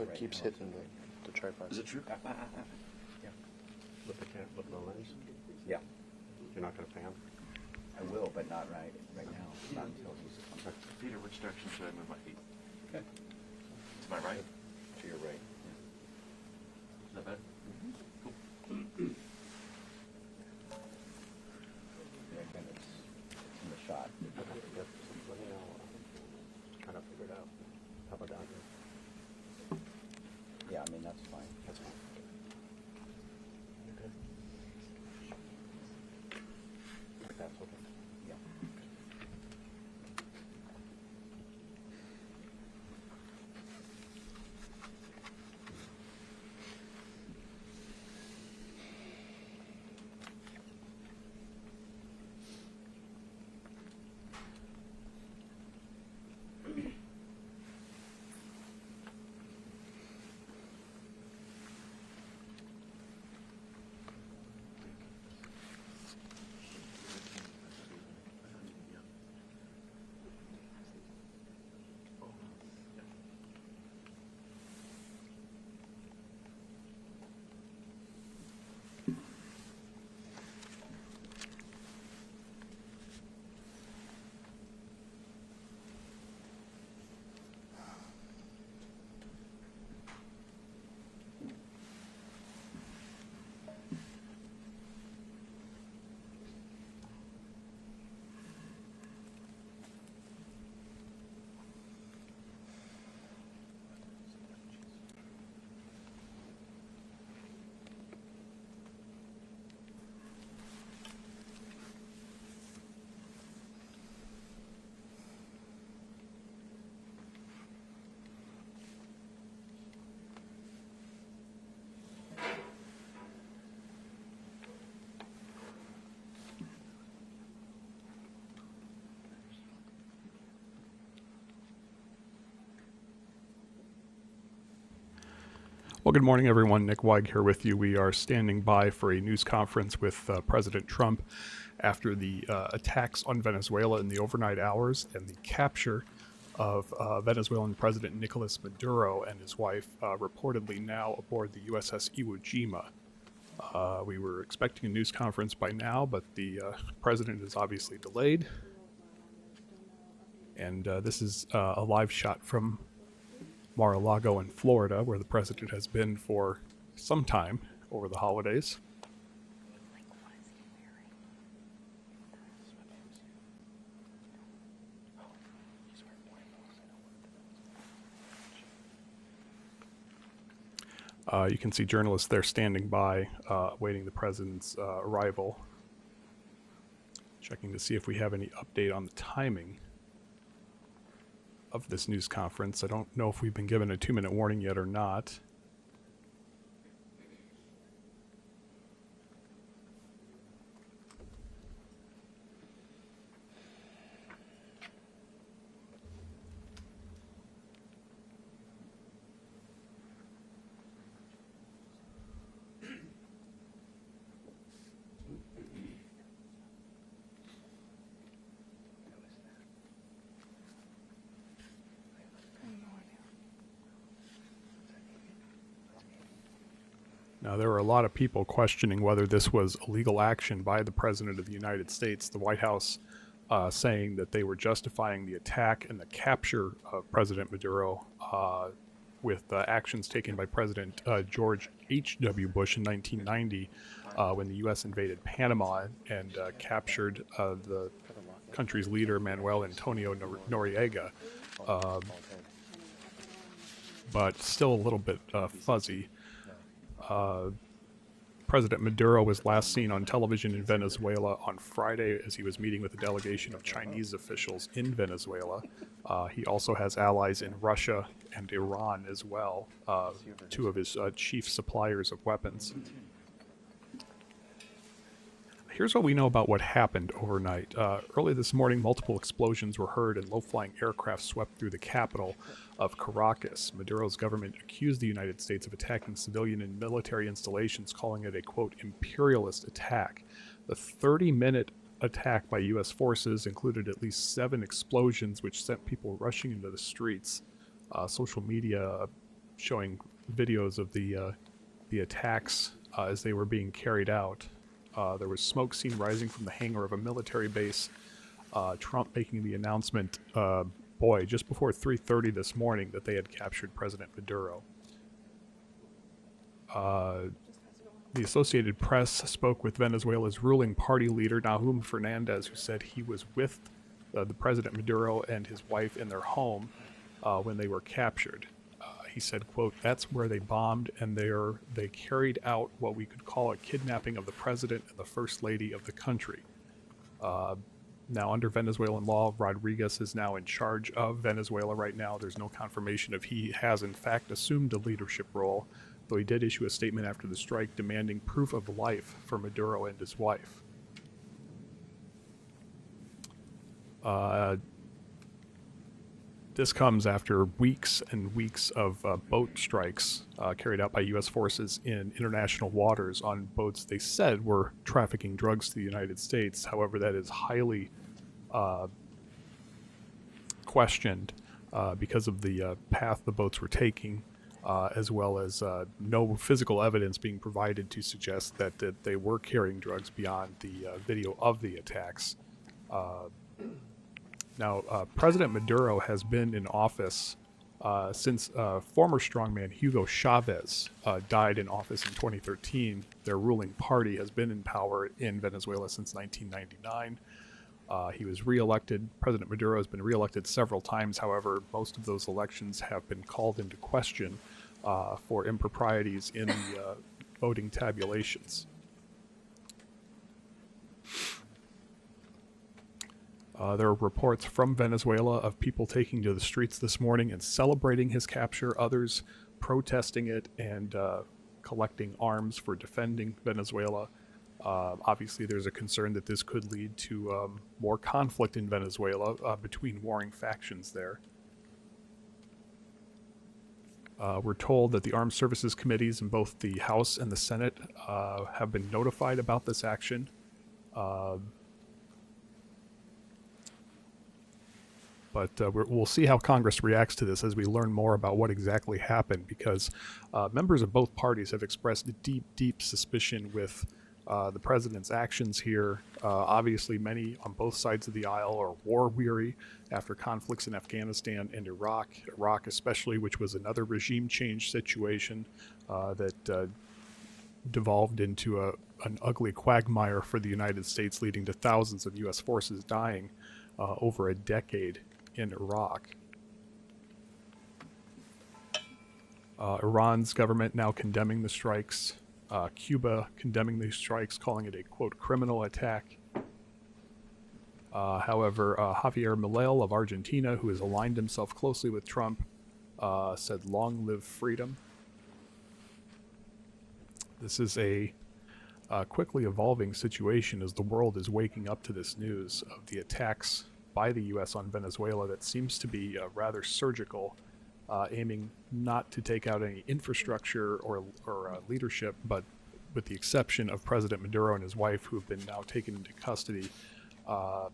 So it keeps hitting the tripod. Is it true? Yeah. With the lens? Yeah. You're not going to pan? I will, but not right now. Not until he's Okay. Peter, which direction should I move my feet? okay. To my right? To your right. Is that better? Cool. Yeah, again, it's in the shot. Okay. Yep. Let me know. Trying to figure it out. How about down here? Yeah, I mean, that's fine. That's fine. Okay. Like that's okay. Yeah. Well, good morning, everyone. Nick Weig here with you. We are standing by for a news conference with President Trump after the attacks on Venezuela in the overnight hours and the capture of Venezuelan President Nicolás Maduro and his wife, reportedly now aboard the USS Iwo Jima. We were expecting a news conference by now, but the president is obviously delayed. And this is a live shot from Mar-a-Lago in Florida, where the president has been for some time over the holidays. You can see journalists there standing by, waiting the president's arrival, checking to see if we have any update on the timing of this news conference. I don't know if we've been given a 2-minute warning yet or not. Now, there are a lot of people questioning whether this was illegal action by the President of the United States. The White House saying that they were justifying the attack and the capture of President Maduro with actions taken by President George H.W. Bush in 1990 when the U.S. invaded Panama and captured the country's leader, Manuel Antonio Noriega. But still a little bit fuzzy. President Maduro was last seen on television in Venezuela on Friday as he was meeting with a delegation of Chinese officials in Venezuela. He also has allies in Russia and Iran as well, two of his chief suppliers of weapons. Here's what we know about what happened overnight. Early this morning, multiple explosions were heard and low-flying aircraft swept through the capital of Caracas. Maduro's government accused the United States of attacking civilian and military installations, calling it a, quote, imperialist attack. The 30-minute attack by U.S. forces included at least 7 explosions, which sent people rushing into the streets. Social media showing videos of the attacks as they were being carried out. There was smoke seen rising from the hangar of a military base. Trump making the announcement, just before 3:30 this morning, that they had captured President Maduro. The Associated Press spoke with Venezuela's ruling party leader, Nahum Fernandez, who said he was with the President Maduro and his wife in their home when they were captured. He said, quote, "That's where they bombed, and they carried out what we could call a kidnapping of the president and the first lady of the country." Now, under Venezuelan law, Rodriguez is now in charge of Venezuela right now. There's no confirmation if he has, in fact, assumed a leadership role, though he did issue a statement after the strike demanding proof of life for Maduro and his wife. This comes after weeks and weeks of boat strikes carried out by U.S. forces in international waters on boats they said were trafficking drugs to the United States. However, that is highly questioned because of the path the boats were taking, as well as no physical evidence being provided to suggest that they were carrying drugs beyond the video of the attacks. Now, President Maduro has been in office since former strongman Hugo Chavez died in office in 2013. Their ruling party has been in power in Venezuela since 1999. He was reelected. President Maduro has been reelected several times. However, most of those elections have been called into question for improprieties in the voting tabulations. There are reports from Venezuela of people taking to the streets this morning and celebrating his capture, others protesting it and collecting arms for defending Venezuela. Obviously, there's a concern that this could lead to more conflict in Venezuela between warring factions there. We're told that the Armed Services Committees in both the House and the Senate have been notified about this action. But we'll see how Congress reacts to this as we learn more about what exactly happened, because members of both parties have expressed deep, deep suspicion with the president's actions here. Obviously, many on both sides of the aisle are war-weary after conflicts in Afghanistan and Iraq especially, which was another regime change situation that devolved into an ugly quagmire for the United States, leading to thousands of U.S. forces dying over a decade in Iraq. Iran's government now condemning the strikes. Cuba condemning these strikes, calling it a, quote, criminal attack. However, Javier Milei of Argentina, who has aligned himself closely with Trump, said, "Long live freedom." This is a quickly evolving situation as the world is waking up to this news of the attacks by the U.S. on Venezuela that seems to be rather surgical, aiming not to take out any infrastructure or leadership, but with the exception of President Maduro and his wife, who have been now taken into custody,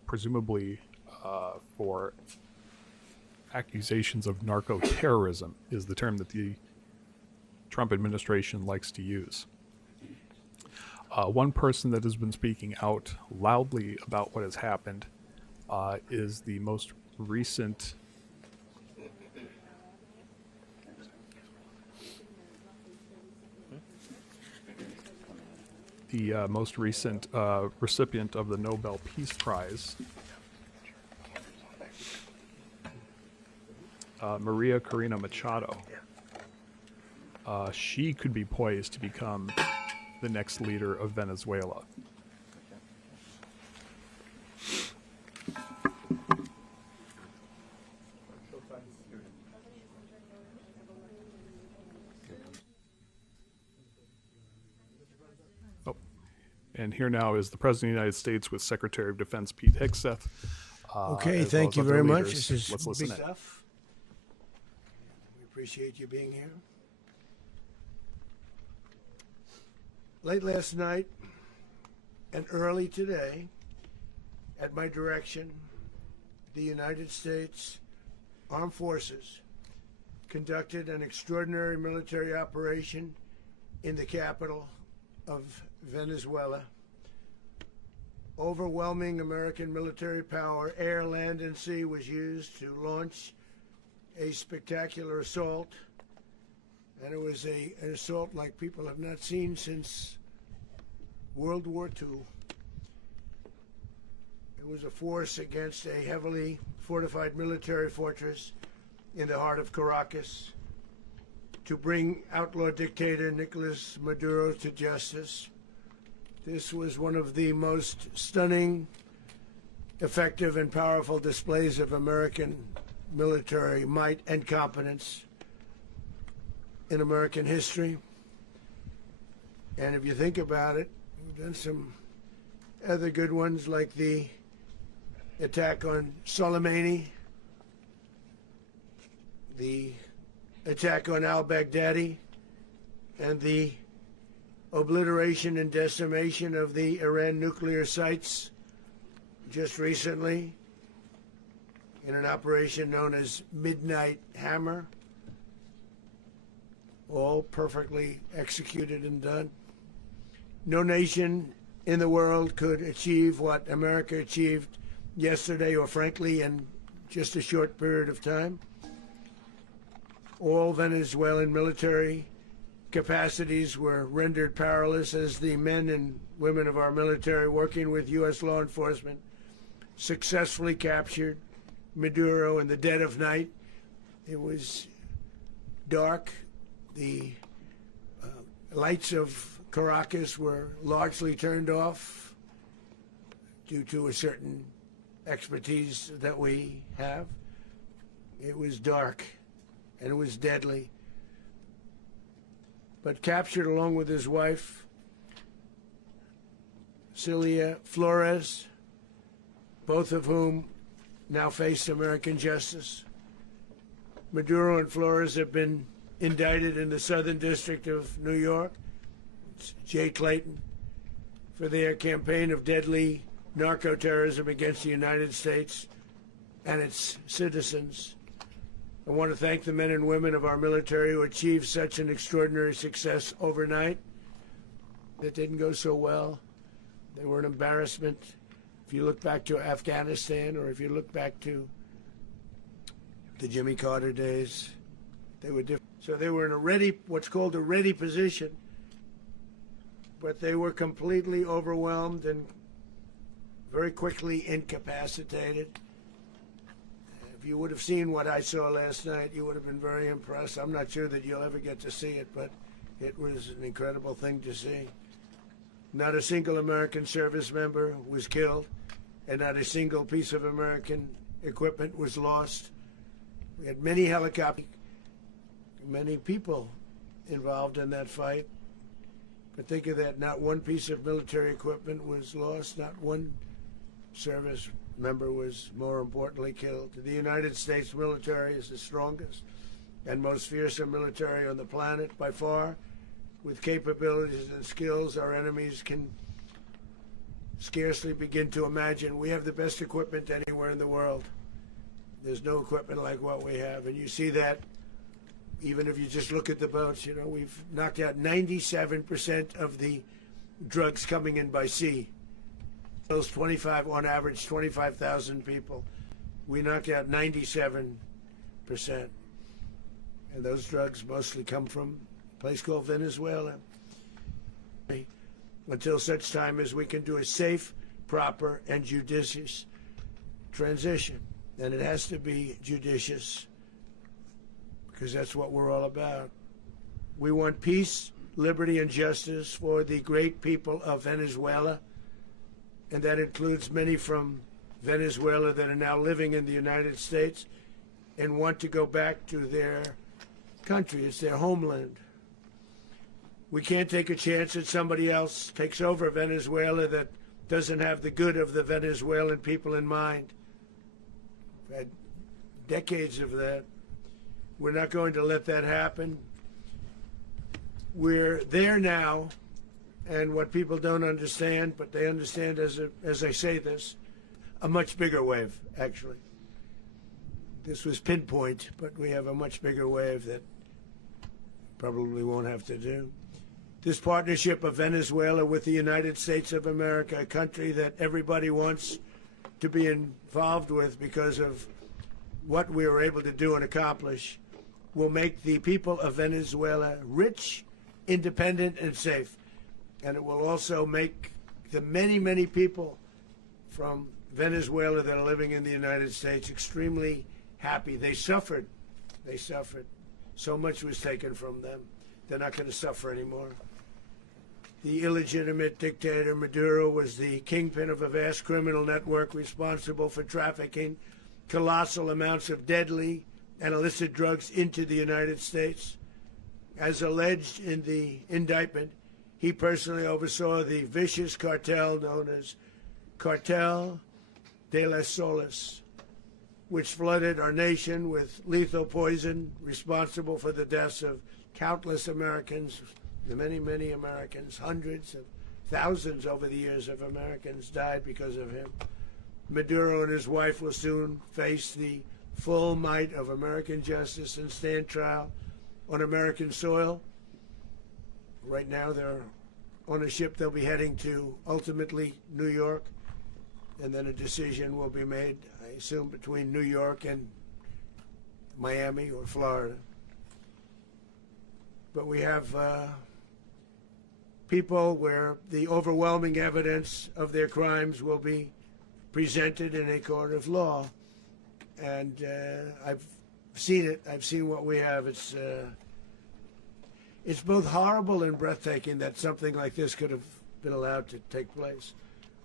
presumably for accusations of narco terrorism, is the term that the Trump administration likes to use. One person that has been speaking out loudly about what has happened is the most recent recipient of the Nobel Peace Prize, Maria Corina Machado. She could be poised to become the next leader of Venezuela. And here now is the President of the United States with Secretary of Defense Pete Hegseth. Okay, thank you very much. This is Let's big listen in. stuff. We appreciate you being here. Late last night and early today, at my direction, the United States Armed Forces conducted an extraordinary military operation in the capital of Venezuela. Overwhelming American military power, air, land, and sea, was used to launch a spectacular assault. And it was an assault like people have not seen since World War II. It was a force against a heavily fortified military fortress in the heart of Caracas to bring outlaw dictator Nicolás Maduro to justice. This was one of the most stunning, effective, and powerful displays of American military might and competence in American history. And if you think about it, we've done some other good ones, like the attack on Soleimani, the attack on al-Baghdadi, and the obliteration and decimation of the Iran nuclear sites just recently in an operation known as Midnight Hammer. All perfectly executed and done. No nation in the world could achieve what America achieved yesterday, or frankly in just a short period of time. All Venezuelan military capacities were rendered powerless as the men and women of our military, working with U.S. law enforcement, successfully captured Maduro in the dead of night. It was dark. The lights of Caracas were largely turned off due to a certain expertise that we have. It was dark and it was deadly. But captured along with his wife, Celia Flores, both of whom now face American justice. Maduro and Flores have been indicted in the Southern District of New York, it's Jay Clayton, for their campaign of deadly narco-terrorism against the United States and its citizens. I want to thank the men and women of our military who achieved such an extraordinary success overnight. That didn't go so well. They were an embarrassment. If you look back to Afghanistan, or if you look back to the Jimmy Carter days, they were different. So they were in a ready, what's called a ready position, but they were completely overwhelmed and very quickly incapacitated. If you would have seen what I saw last night, you would have been very impressed. I'm not sure that you'll ever get to see it, but it was an incredible thing to see. Not a single American service member was killed, and not a single piece of American equipment was lost. We had many helicopters, many people involved in that fight. But think of that, not one piece of military equipment was lost, not one service member was, more importantly, killed. The United States military is the strongest and most fearsome military on the planet by far, with capabilities and skills our enemies can scarcely begin to imagine. We have the best equipment anywhere in the world. There's no equipment like what we have, and you see that even if you just look at the boats. You know, we've knocked out 97% of the drugs coming in by sea. Those 25, on average, 25,000 people. We knocked out 97%. And those drugs mostly come from a place called Venezuela. Until such time as we can do a safe, proper, and judicious transition. And it has to be judicious, because that's what we're all about. We want peace, liberty, and justice for the great people of Venezuela, and that includes many from Venezuela that are now living in the United States and want to go back to their country. It's their homeland. We can't take a chance that somebody else takes over Venezuela that doesn't have the good of the Venezuelan people in mind. We've had decades of that. We're not going to let that happen. We're there now, and what people don't understand, but they understand as I say this, a much bigger wave, actually. This was pinpoint, but we have a much bigger wave that probably won't have to do. This partnership of Venezuela with the United States of America, a country that everybody wants to be involved with because of what we were able to do and accomplish, will make the people of Venezuela rich, independent, and safe. And it will also make the many, many people from Venezuela that are living in the United States extremely happy. They suffered. They suffered. So much was taken from them. They're not going to suffer anymore. The illegitimate dictator Maduro was the kingpin of a vast criminal network responsible for trafficking colossal amounts of deadly and illicit drugs into the United States. As alleged in the indictment, he personally oversaw the vicious cartel known as Cartel de las Solas, which flooded our nation with lethal poison, responsible for the deaths of countless Americans, the many, many Americans. Hundreds of thousands over the years of Americans died because of him. Maduro and his wife will soon face the full might of American justice and stand trial on American soil. Right now they're on a ship. They'll be heading to, ultimately, New York, and then a decision will be made, I assume, between New York and Miami or Florida. But we have people where the overwhelming evidence of their crimes will be presented in a court of law. And I've seen it. I've seen what we have. It's both horrible and breathtaking that something like this could have been allowed to take place.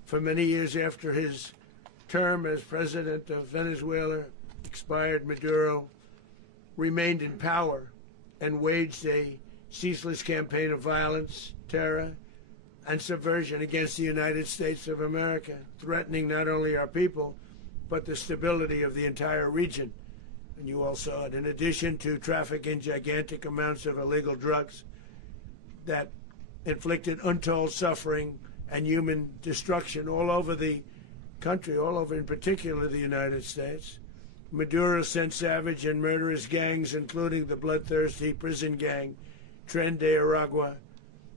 For many years after his term as president of Venezuela expired, Maduro remained in power and waged a ceaseless campaign of violence, terror, and subversion against the United States of America, threatening not only our people, but the stability of the entire region. And you all saw it. In addition to trafficking gigantic amounts of illegal drugs that inflicted untold suffering and human destruction all over the country, all over in particular the United States, Maduro sent savage and murderous gangs, including the bloodthirsty prison gang Tren de Aragua,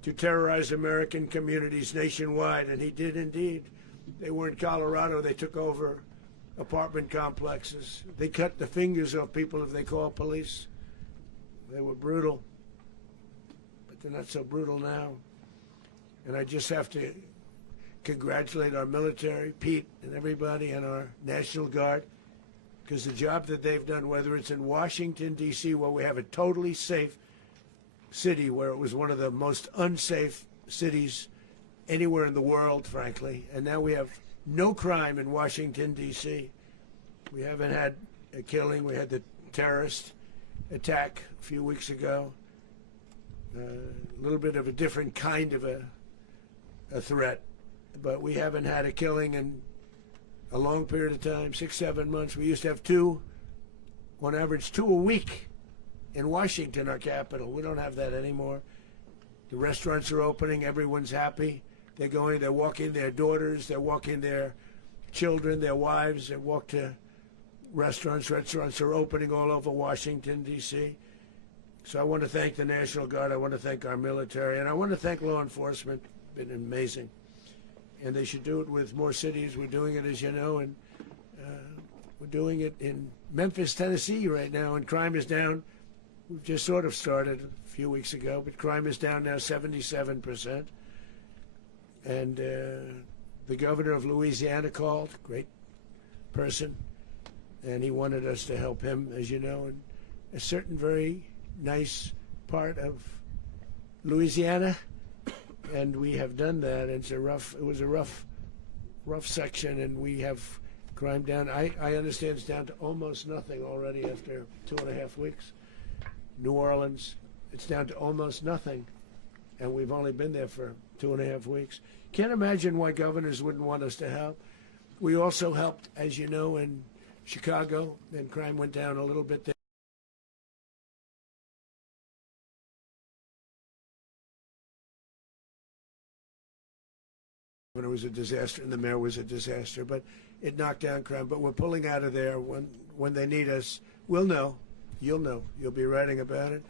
to terrorize American communities nationwide. And he did indeed. They were in Colorado. They took over apartment complexes. They cut the fingers off people if they call police. They were brutal, but they're not so brutal now. And I just have to congratulate our military, Pete and everybody, and our National Guard, because the job that they've done, whether it's in Washington, D.C., where we have a totally safe city, where it was one of the most unsafe cities anywhere in the world, frankly, and now we have no crime in Washington, D.C. We haven't had a killing. We had the terrorist attack a few weeks ago. A little bit of a different kind of a threat, but we haven't had a killing in a long period of time, 6-7 months. We used to have two, on average, 2 a week in Washington, our capital. We don't have that anymore. The restaurants are opening. Everyone's happy. They're going, they're walking their daughters, they're walking their children, their wives, they walk to restaurants. Restaurants are opening all over Washington, D.C. So I want to thank the National Guard, I want to thank our military, and I want to thank law enforcement. It's been amazing. And they should do it with more cities. We're doing it, as you know, and we're doing it in Memphis, Tennessee right now, and crime is down. We've just sort of started a few weeks ago, but crime is down now 77%. And the governor of Louisiana called, great person, and he wanted us to help him, as you know, in a certain very nice part of Louisiana, and we have done that. It was a rough section, and we have crime down. I understand it's down to almost nothing already after 2.5 weeks. New Orleans, it's down to almost nothing, and we've only been there for 2.5 weeks. Can't imagine why governors wouldn't want us to help. We also helped, as you know, in Chicago, and crime went down a little bit there. was a disaster, and the mayor was a disaster. But it knocked down crime. But we're pulling out of there. When they need us, we'll know. You'll know. You'll be writing about it.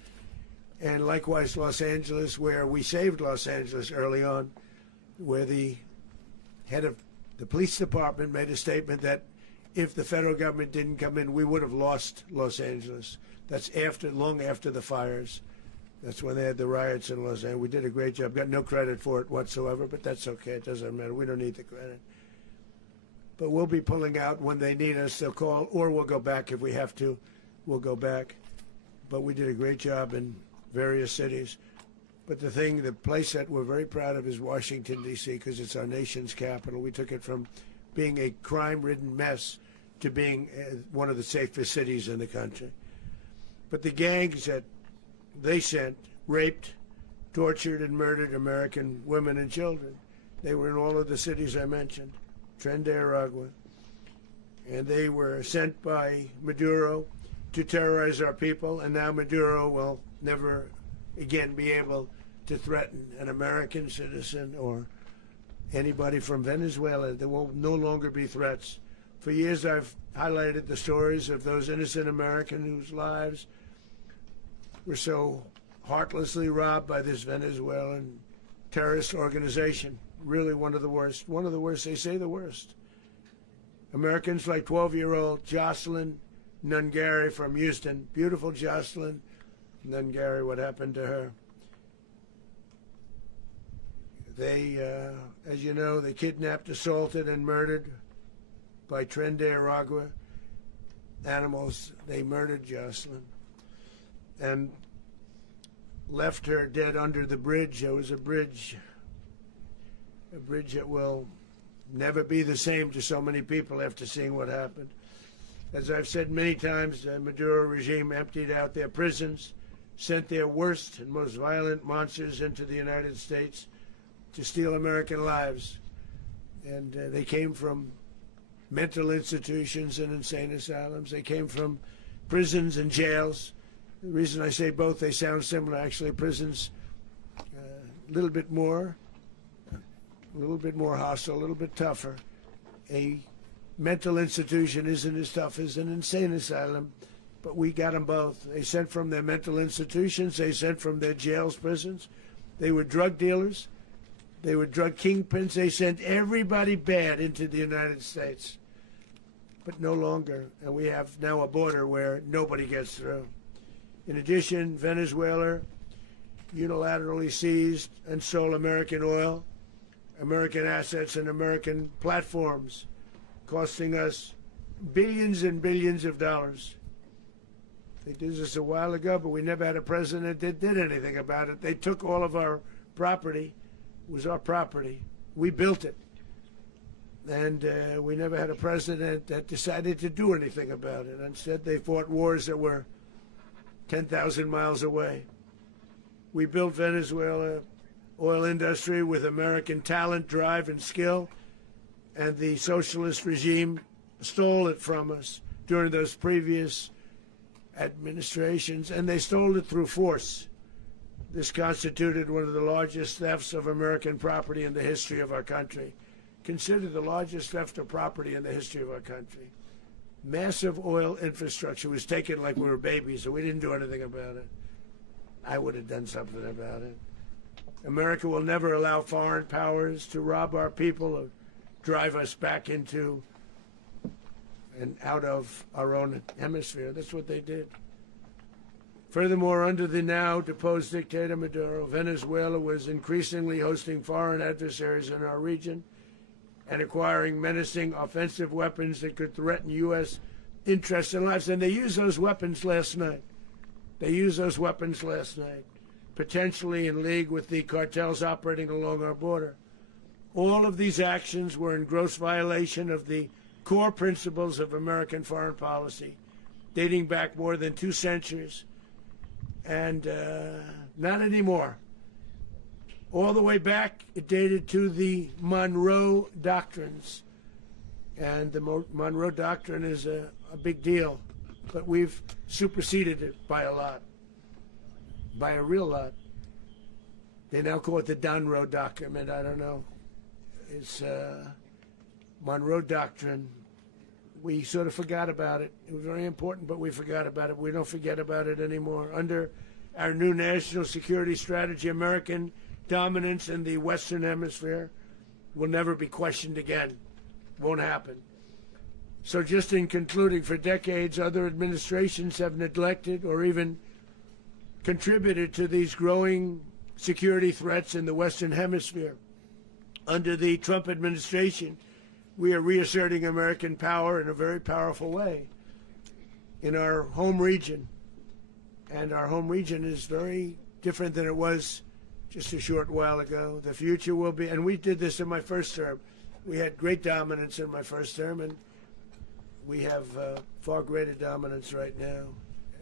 And likewise, Los Angeles, where we saved Los Angeles early on, where the head of the police department made a statement that if the federal government didn't come in, we would have lost Los Angeles. That's long after the fires. That's when they had the riots in Los Angeles. We did a great job. Got no credit for it whatsoever, but that's okay. It doesn't matter. We don't need the credit. But we'll be pulling out when they need us. They'll call, or we'll go back if we have to. We'll go back. But we did a great job in various cities. But the place that we're very proud of is Washington, D.C., because it's our nation's capital. We took it from being a crime-ridden mess to being one of the safest cities in the country. But the gangs that they sent raped, tortured, and murdered American women and children. They were in all of the cities I mentioned, Tren de Aragua. And they were sent by Maduro to terrorize our people, and now Maduro will never again be able to threaten an American citizen or anybody from Venezuela. There will no longer be threats. For years I've highlighted the stories of those innocent Americans whose lives were so heartlessly robbed by this Venezuelan terrorist organization. Really one of the worst. One of the worst, they say the worst. Americans like 12-year-old Jocelyn Nungari from Houston. Beautiful Jocelyn Nungari, what happened to her? They, as you know, they kidnapped, assaulted, and murdered by Tren de Aragua animals. They murdered Jocelyn and left her dead under the bridge. There was a bridge that will never be the same to so many people after seeing what happened. As I've said many times, the Maduro regime emptied out their prisons, sent their worst and most violent monsters into the United States to steal American lives. And they came from mental institutions and insane asylums. They came from prisons and jails. The reason I say both, they sound similar. Actually, prisons, a little bit more hostile, a little bit tougher. A mental institution isn't as tough as an insane asylum, but we got them both. They sent from their mental institutions. They sent from their jails, prisons. They were drug dealers. They were drug kingpins. They sent everybody bad into the United States, but no longer. And we have now a border where nobody gets through. In addition, Venezuela unilaterally seized and sold American oil, American assets, and American platforms, costing us billions and billions of dollars. They did this a while ago, but we never had a president that did anything about it. They took all of our property. It was our property. We built it. And we never had a president that decided to do anything about it. Instead, they fought wars that were 10,000 miles away. We built Venezuela oil industry with American talent, drive, and skill, and the socialist regime stole it from us during those previous administrations, and they stole it through force. This constituted one of the largest thefts of American property in the history of our country. Considered the largest theft of property in the history of our country. Massive oil infrastructure was taken like we were babies, and we didn't do anything about it. I would have done something about it. America will never allow foreign powers to rob our people or drive us back into and out of our own hemisphere. That's what they did. Furthermore, under the now deposed dictator Maduro, Venezuela was increasingly hosting foreign adversaries in our region and acquiring menacing offensive weapons that could threaten U.S. interests and lives. And they used those weapons last night. Potentially in league with the cartels operating along our border. All of these actions were in gross violation of the core principles of American foreign policy, dating back more than 2 centuries. And not anymore. All the way back, it dated to the Monroe Doctrines. And the Monroe Doctrine is a big deal, but we've superseded it by a lot, by a real lot. They now call it the Monroe Document. I don't know. It's Monroe Doctrine. We sort of forgot about it. It was very important, but we forgot about it. We don't forget about it anymore. Under our new national security strategy, American dominance in the Western Hemisphere will never be questioned again. Won't happen. So just in concluding, for decades, other administrations have neglected or even contributed to these growing security threats in the Western Hemisphere. Under the Trump administration, we are reasserting American power in a very powerful way in our home region. And our home region is very different than it was just a short while ago. The future will be, and we did this in my first term. We had great dominance in my first term, and we have far greater dominance right now.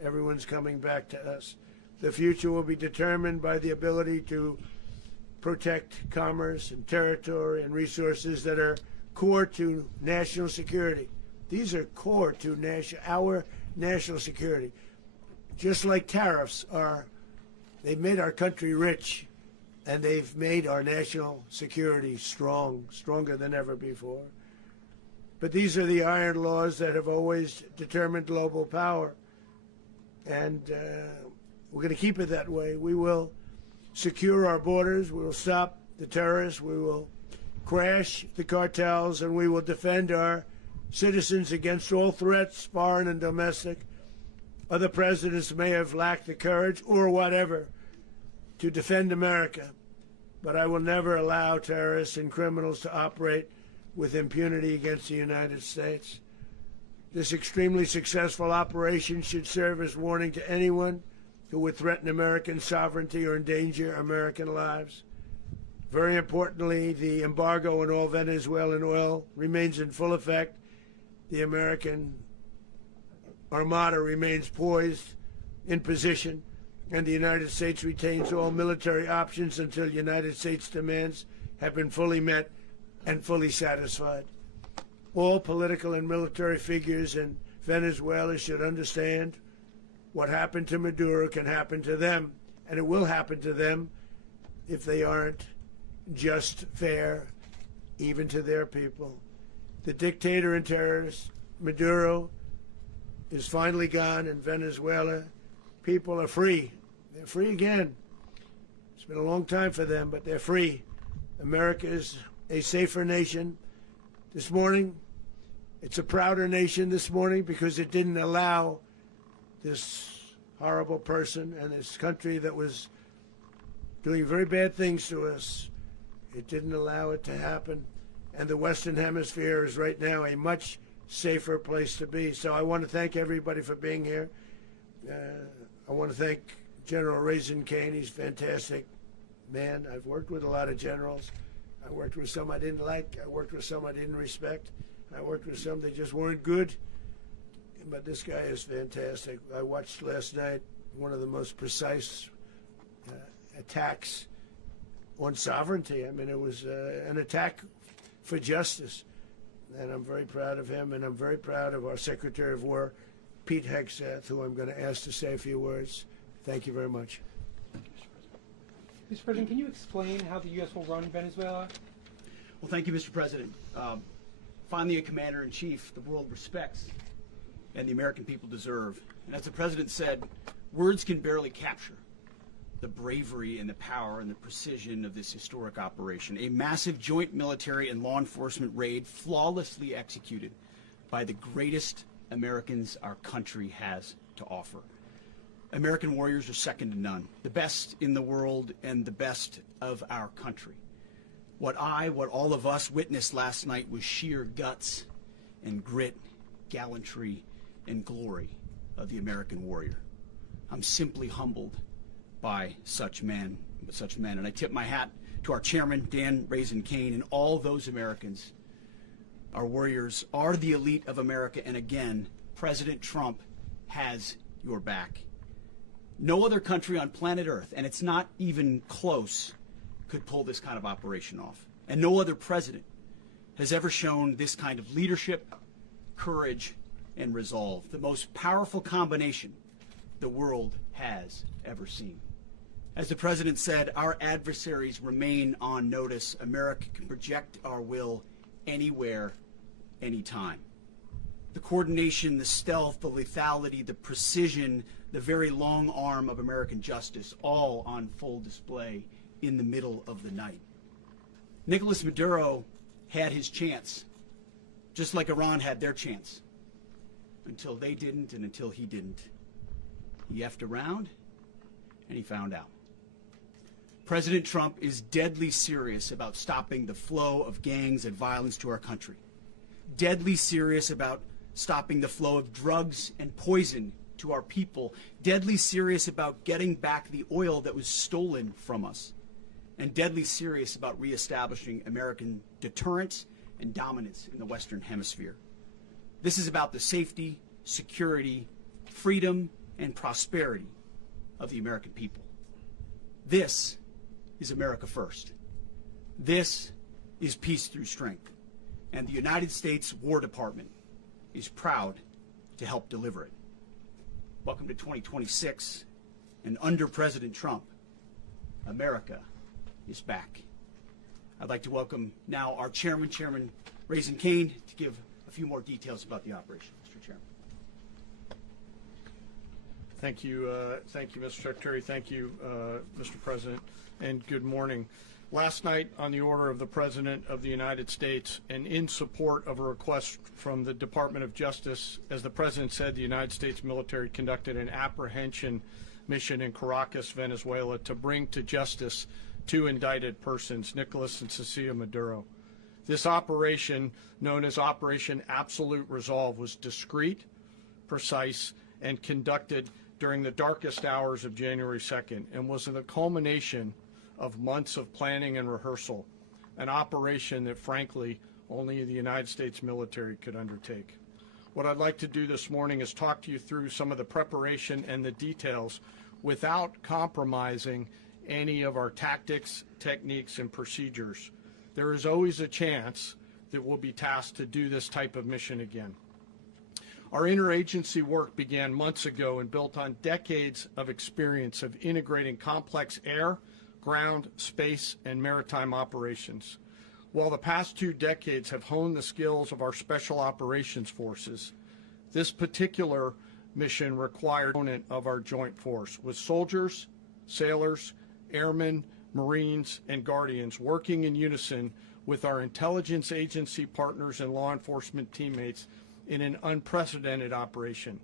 Everyone's coming back to us. The future will be determined by the ability to protect commerce and territory and resources that are core to national security. These are core to our national security. Just like tariffs are, they've made our country rich, and they've made our national security stronger than ever before. But these are the iron laws that have always determined global power. And we're going to keep it that way. We will secure our borders. We will stop the terrorists. We will crash the cartels, and we will defend our citizens against all threats, foreign and domestic. Other presidents may have lacked the courage or whatever to defend America, but I will never allow terrorists and criminals to operate with impunity against the United States. This extremely successful operation should serve as warning to anyone who would threaten American sovereignty or endanger American lives. Very importantly, the embargo on all Venezuelan oil remains in full effect. The American Armada remains poised in position, and the United States retains all military options until United States demands have been fully met and fully satisfied. All political and military figures in Venezuela should understand what happened to Maduro can happen to them, and it will happen to them if they aren't just fair, even to their people. The dictator and terrorist, Maduro, is finally gone in Venezuela. People are free. They're free again. It's been a long time for them, but they're free. America is a safer nation. This morning, it's a prouder nation this morning because it didn't allow this horrible person and this country that was doing very bad things to us. It didn't allow it to happen. And the Western Hemisphere is right now a much safer place to be. So I want to thank everybody for being here. I want to thank General Raisin Kane. He's a fantastic man. I've worked with a lot of generals. I worked with some I didn't like. I worked with some I didn't respect. I worked with some that just weren't good. But this guy is fantastic. I watched last night one of the most precise attacks on sovereignty. I mean, it was an attack for justice. And I'm very proud of him, and I'm very proud of our Secretary of War, Pete Hegseth, who I'm going to ask to say a few words. Thank you very much. Mr. President, can you explain how the U.S. will run Venezuela? Well, thank you, Mr. President. Finally, a commander-in-chief the world respects and the American people deserve. And as the President said, words can barely capture the bravery and the power and the precision of this historic operation. A massive joint military and law enforcement raid flawlessly executed by the greatest Americans our country has to offer. American warriors are second to none, the best in the world and the best of our country. What all of us witnessed last night was sheer guts and grit, gallantry, and glory of the American warrior. I'm simply humbled by such men, and I tip my hat to our chairman, Dan Raisin Kane, and all those Americans. Our warriors are the elite of America, and again, President Trump has your back. No other country on planet Earth, and it's not even close, could pull this kind of operation off. And no other president has ever shown this kind of leadership, courage, and resolve, the most powerful combination the world has ever seen. As the President said, our adversaries remain on notice. America can project our will anywhere, anytime. The coordination, the stealth, the lethality, the precision, the very long arm of American justice, all on full display in the middle of the night. Nicolás Maduro had his chance, just like Iran had their chance, until they didn't and until he didn't. He effed around and he found out. President Trump is deadly serious about stopping the flow of gangs and violence to our country. Deadly serious about stopping the flow of drugs and poison to our people. Deadly serious about getting back the oil that was stolen from us. And deadly serious about reestablishing American deterrence and dominance in the Western Hemisphere. This is about the safety, security, freedom, and prosperity of the American people. This is America first. This is peace through strength. And the United States War Department is proud to help deliver it. Welcome to 2026, and under President Trump, America is back. I'd like to welcome now our chairman, Chairman Raising Cane, to give a few more details about the operation. Mr. Chairman. Thank you, Mr. Secretary. Thank you, Mr. President, and good morning. Last night, on the order of the President of the United States and in support of a request from the Department of Justice, as the President said, the United States military conducted an apprehension mission in Caracas, Venezuela, to bring to justice two indicted persons, Nicolás and Cecilia Maduro. This operation, known as Operation Absolute Resolve, was discreet, precise, and conducted during the darkest hours of January 2nd and was the culmination of months of planning and rehearsal, an operation that, frankly, only the United States military could undertake. What I'd like to do this morning is talk to you through some of the preparation and the details without compromising any of our tactics, techniques, and procedures. There is always a chance that we'll be tasked to do this type of mission again. Our interagency work began months ago and built on decades of experience of integrating complex air, ground, space, and maritime operations. While the past 2 decades have honed the skills of our special operations forces, this particular mission required a component of our joint force, with soldiers, sailors, airmen, Marines, and Guardians working in unison with our intelligence agency partners and law enforcement teammates in an unprecedented operation.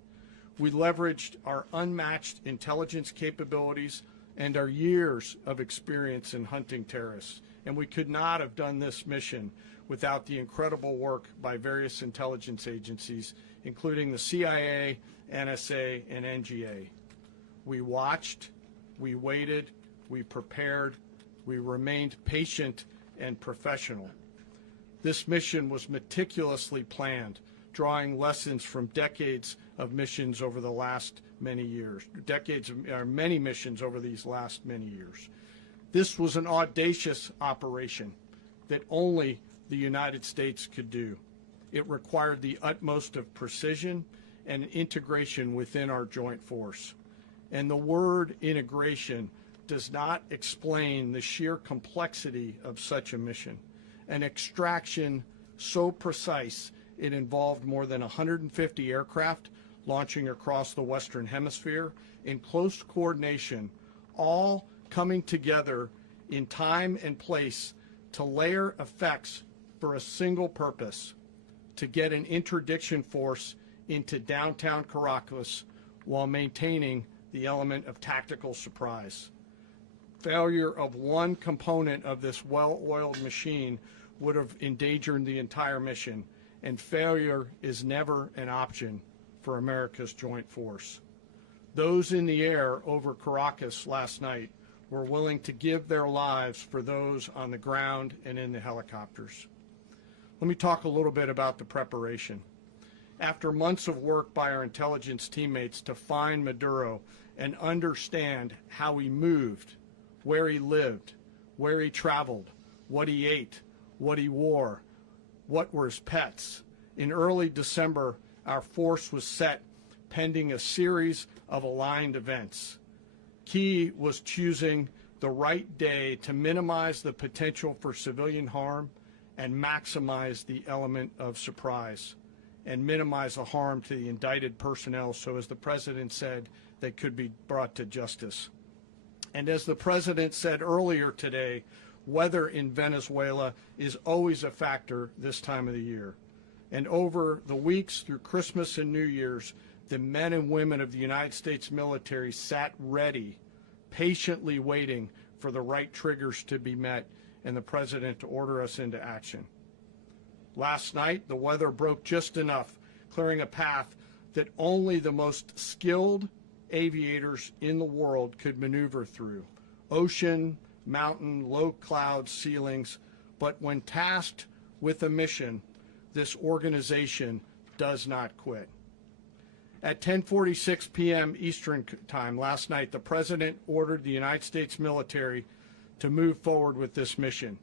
We leveraged our unmatched intelligence capabilities and our years of experience in hunting terrorists, and we could not have done this mission without the incredible work by various intelligence agencies, including the CIA, NSA, and NGA. We watched, we waited, we prepared, we remained patient and professional. This mission was meticulously planned, drawing lessons from decades of missions over the last many years, many missions over these last many years. This was an audacious operation that only the United States could do. It required the utmost of precision and integration within our joint force. And the word integration does not explain the sheer complexity of such a mission. An extraction so precise it involved more than 150 aircraft launching across the Western Hemisphere in close coordination, all coming together in time and place to layer effects for a single purpose: to get an interdiction force into downtown Caracas while maintaining the element of tactical surprise. Failure of one component of this well-oiled machine would have endangered the entire mission, and failure is never an option for America's joint force. Those in the air over Caracas last night were willing to give their lives for those on the ground and in the helicopters. Let me talk a little bit about the preparation. After months of work by our intelligence teammates to find Maduro and understand how he moved, where he lived, where he traveled, what he ate, what he wore, what were his pets, in early December, our force was set pending a series of aligned events. key was choosing the right day to minimize the potential for civilian harm and maximize the element of surprise and minimize the harm to the indicted personnel so, as the President said, they could be brought to justice. And as the President said earlier today, weather in Venezuela is always a factor this time of the year. And over the weeks through Christmas and New Year's, the men and women of the United States military sat ready, patiently waiting for the right triggers to be met and the President to order us into action. Last night, the weather broke just enough, clearing a path that only the most skilled aviators in the world could maneuver through. Ocean, mountain, low cloud ceilings, but when tasked with a mission, this organization does not quit. At 10:46 p.m. Eastern Time last night, the President ordered the United States military to move forward with this mission.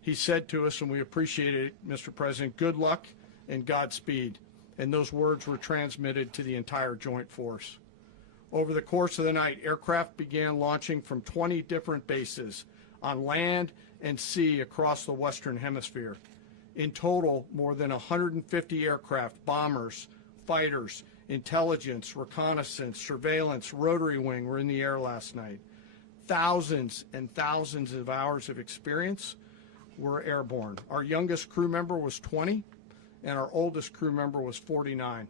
He said to us, and we appreciate it, Mr. President, good luck and Godspeed. And those words were transmitted to the entire Joint Force. Over the course of the night, aircraft began launching from 20 different bases on land and sea across the Western Hemisphere. In total, more than 150 aircraft, bombers, fighters, intelligence, reconnaissance, surveillance, rotary wing were in the air last night. Thousands and thousands of hours of experience were airborne. Our youngest crew member was 20, and our oldest crew member was 49,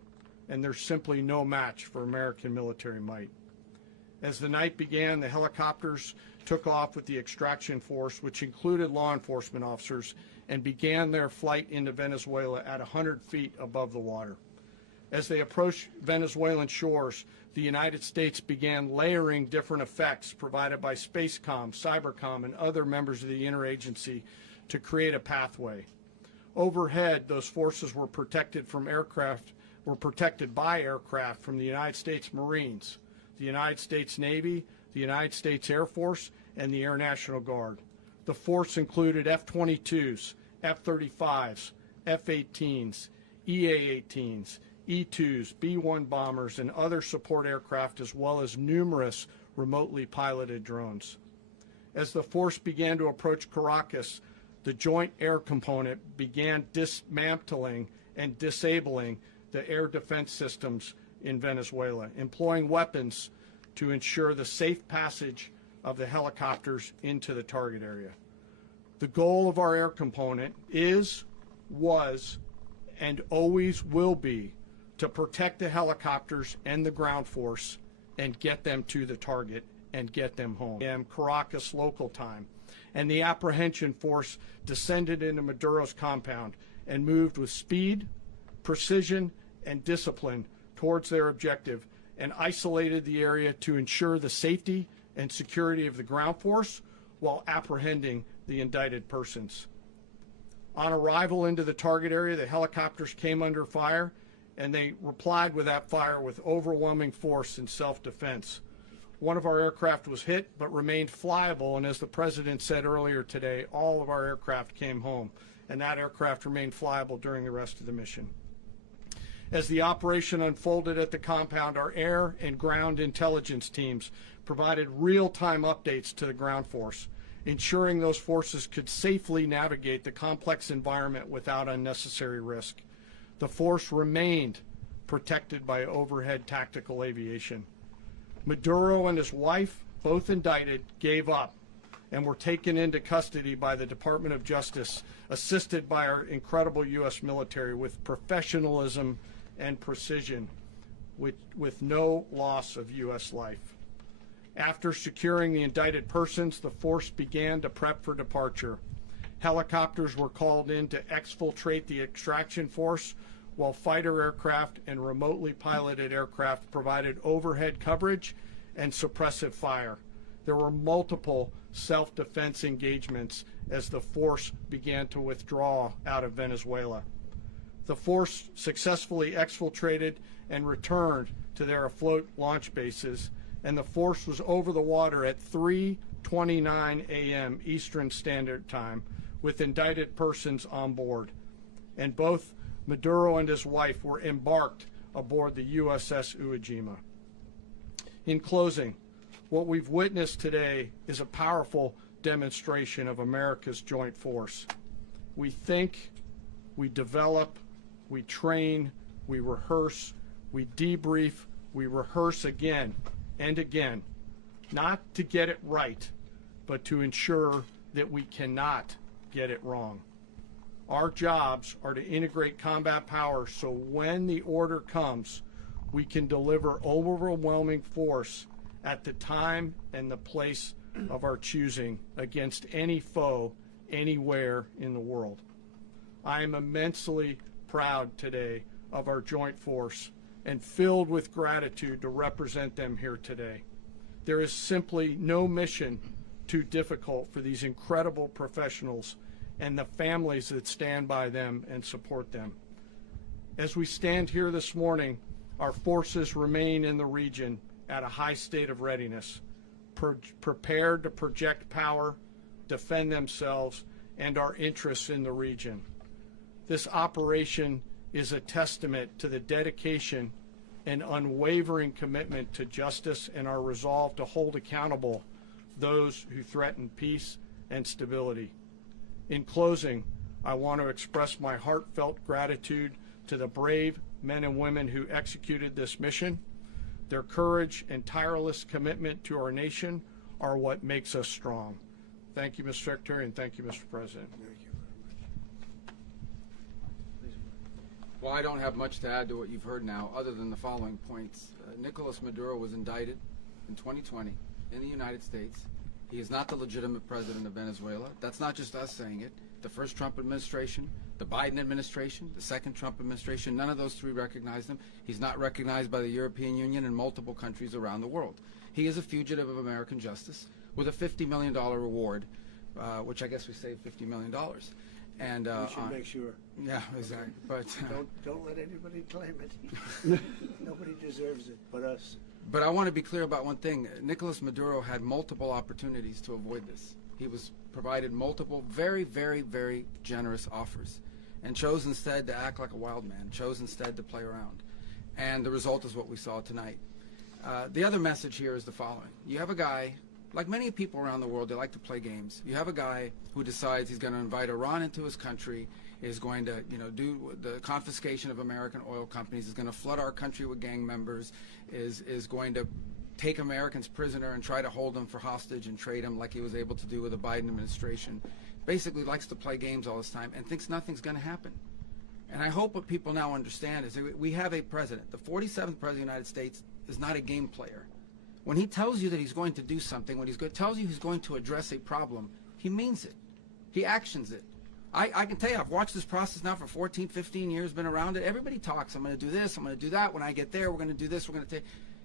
and there's simply no match for American military might. As the night began, the helicopters took off with the extraction force, which included law enforcement officers, and began their flight into Venezuela at 100 feet above the water. As they approached Venezuelan shores, the United States began layering different effects provided by Spacecom, Cybercom, and other members of the interagency to create a pathway. Overhead, those forces were protected by aircraft from the United States Marines, the United States Navy, the United States Air Force, and the Air National Guard. The force included F-22s, F-35s, F-18s, EA-18s, E-2s, B-1 bombers, and other support aircraft, as well as numerous remotely piloted drones. As the force began to approach Caracas, the Joint Air Component began dismantling and disabling the air defense systems in Venezuela, employing weapons to ensure the safe passage of the helicopters into the target area. The goal of our air component is, was, and always will be to protect the helicopters and the ground force and get them to the target and get them home. Caracas local time. And the apprehension force descended into Maduro's compound and moved with speed, precision, and discipline towards their objective, and isolated the area to ensure the safety and security of the ground force while apprehending the indicted persons. On arrival into the target area, the helicopters came under fire, and they replied with that fire with overwhelming force in self-defense. One of our aircraft was hit but remained flyable, and as the President said earlier today, all of our aircraft came home, and that aircraft remained flyable during the rest of the mission. As the operation unfolded at the compound, our air and ground intelligence teams provided real-time updates to the ground force, ensuring those forces could safely navigate the complex environment without unnecessary risk. The force remained protected by overhead tactical aviation. Maduro and his wife, both indicted, gave up and were taken into custody by the Department of Justice, assisted by our incredible U.S. military with professionalism and precision, with no loss of U.S. life. After securing the indicted persons, the force began to prep for departure. Helicopters were called in to exfiltrate the extraction force, while fighter aircraft and remotely piloted aircraft provided overhead coverage and suppressive fire. There were multiple self-defense engagements as the force began to withdraw out of Venezuela. The force successfully exfiltrated and returned to their afloat launch bases, and the force was over the water at 3:29 a.m. Eastern Standard Time with indicted persons on board, and both Maduro and his wife were embarked aboard the USS Uwajima. In closing, What we've witnessed today is a powerful demonstration of America's joint force. We think, we develop, we train, we rehearse, we debrief, we rehearse again and again, not to get it right, but to ensure that we cannot get it wrong. Our jobs are to integrate combat power so when the order comes, we can deliver overwhelming force at the time and the place of our choosing against any foe anywhere in the world. I am immensely proud today of our joint force and filled with gratitude to represent them here today. There is simply no mission too difficult for these incredible professionals and the families that stand by them and support them. As we stand here this morning, our forces remain in the region at a high state of readiness, prepared to project power, defend themselves, and our interests in the region. This operation is a testament to the dedication and unwavering commitment to justice and our resolve to hold accountable those who threaten peace and stability. In closing, I want to express my heartfelt gratitude to the brave men and women who executed this mission. Their courage and tireless commitment to our nation are what makes us strong. Thank you, Mr. Secretary, and thank you, Mr. President. Well, I don't have much to add to what you've heard now, other than the following points. Nicolás Maduro was indicted in 2020 in the United States. He is not the legitimate president of Venezuela. That's not just us saying it. The first Trump administration, the Biden administration, the second Trump administration, none of those three recognized him. He's not recognized by the European Union and multiple countries around the world. He is a fugitive of American justice with a $50 million reward, which I guess we saved $50 million. And we should make sure. Yeah, exactly. But don't let anybody claim it. Nobody deserves it but us. But I want to be clear about one thing. Nicolás Maduro had multiple opportunities to avoid this. He was provided multiple very, very, very generous offers and chose instead to act like a wild man, chose instead to play around. And the result is what we saw tonight. The other message here is the following. You have a guy, like many people around the world, they like to play games. You have a guy who decides he's going to invite Iran into his country, is going to, do the confiscation of American oil companies, is going to flood our country with gang members, is going to take Americans prisoner and try to hold them for hostage and trade them like he was able to do with the Biden administration. Basically likes to play games all this time and thinks nothing's going to happen. And I hope what people now understand is that we have a president. The 47th president of the United States is not a game player. When he tells you that he's going to do something, when tells you he's going to address a problem, he means it. He actions it. I can tell you, I've watched this process now for 14, 15 years, been around it. Everybody talks. I'm going to do this. I'm going to do that. When I get there, we're going to do this. We're going to take.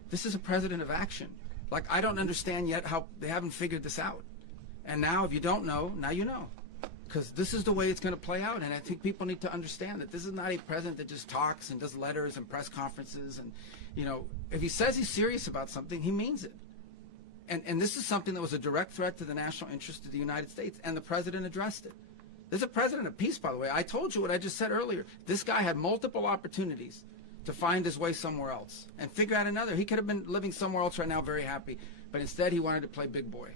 This is a president of action. Like, I don't understand yet how they haven't figured this out. And now, if you don't know, now you know. Because this is the way it's going to play out. And I think people need to understand that this is not a president that just talks and does letters and press conferences. And, if he says he's serious about something, he means it. And this is something that was a direct threat to the national interest of the United States. And the president addressed it. There's a president of peace, by the way. I told you what I just said earlier. This guy had multiple opportunities to find his way somewhere else and figure out another. He could have been living somewhere else right now very happy. But instead, he wanted to play big boy.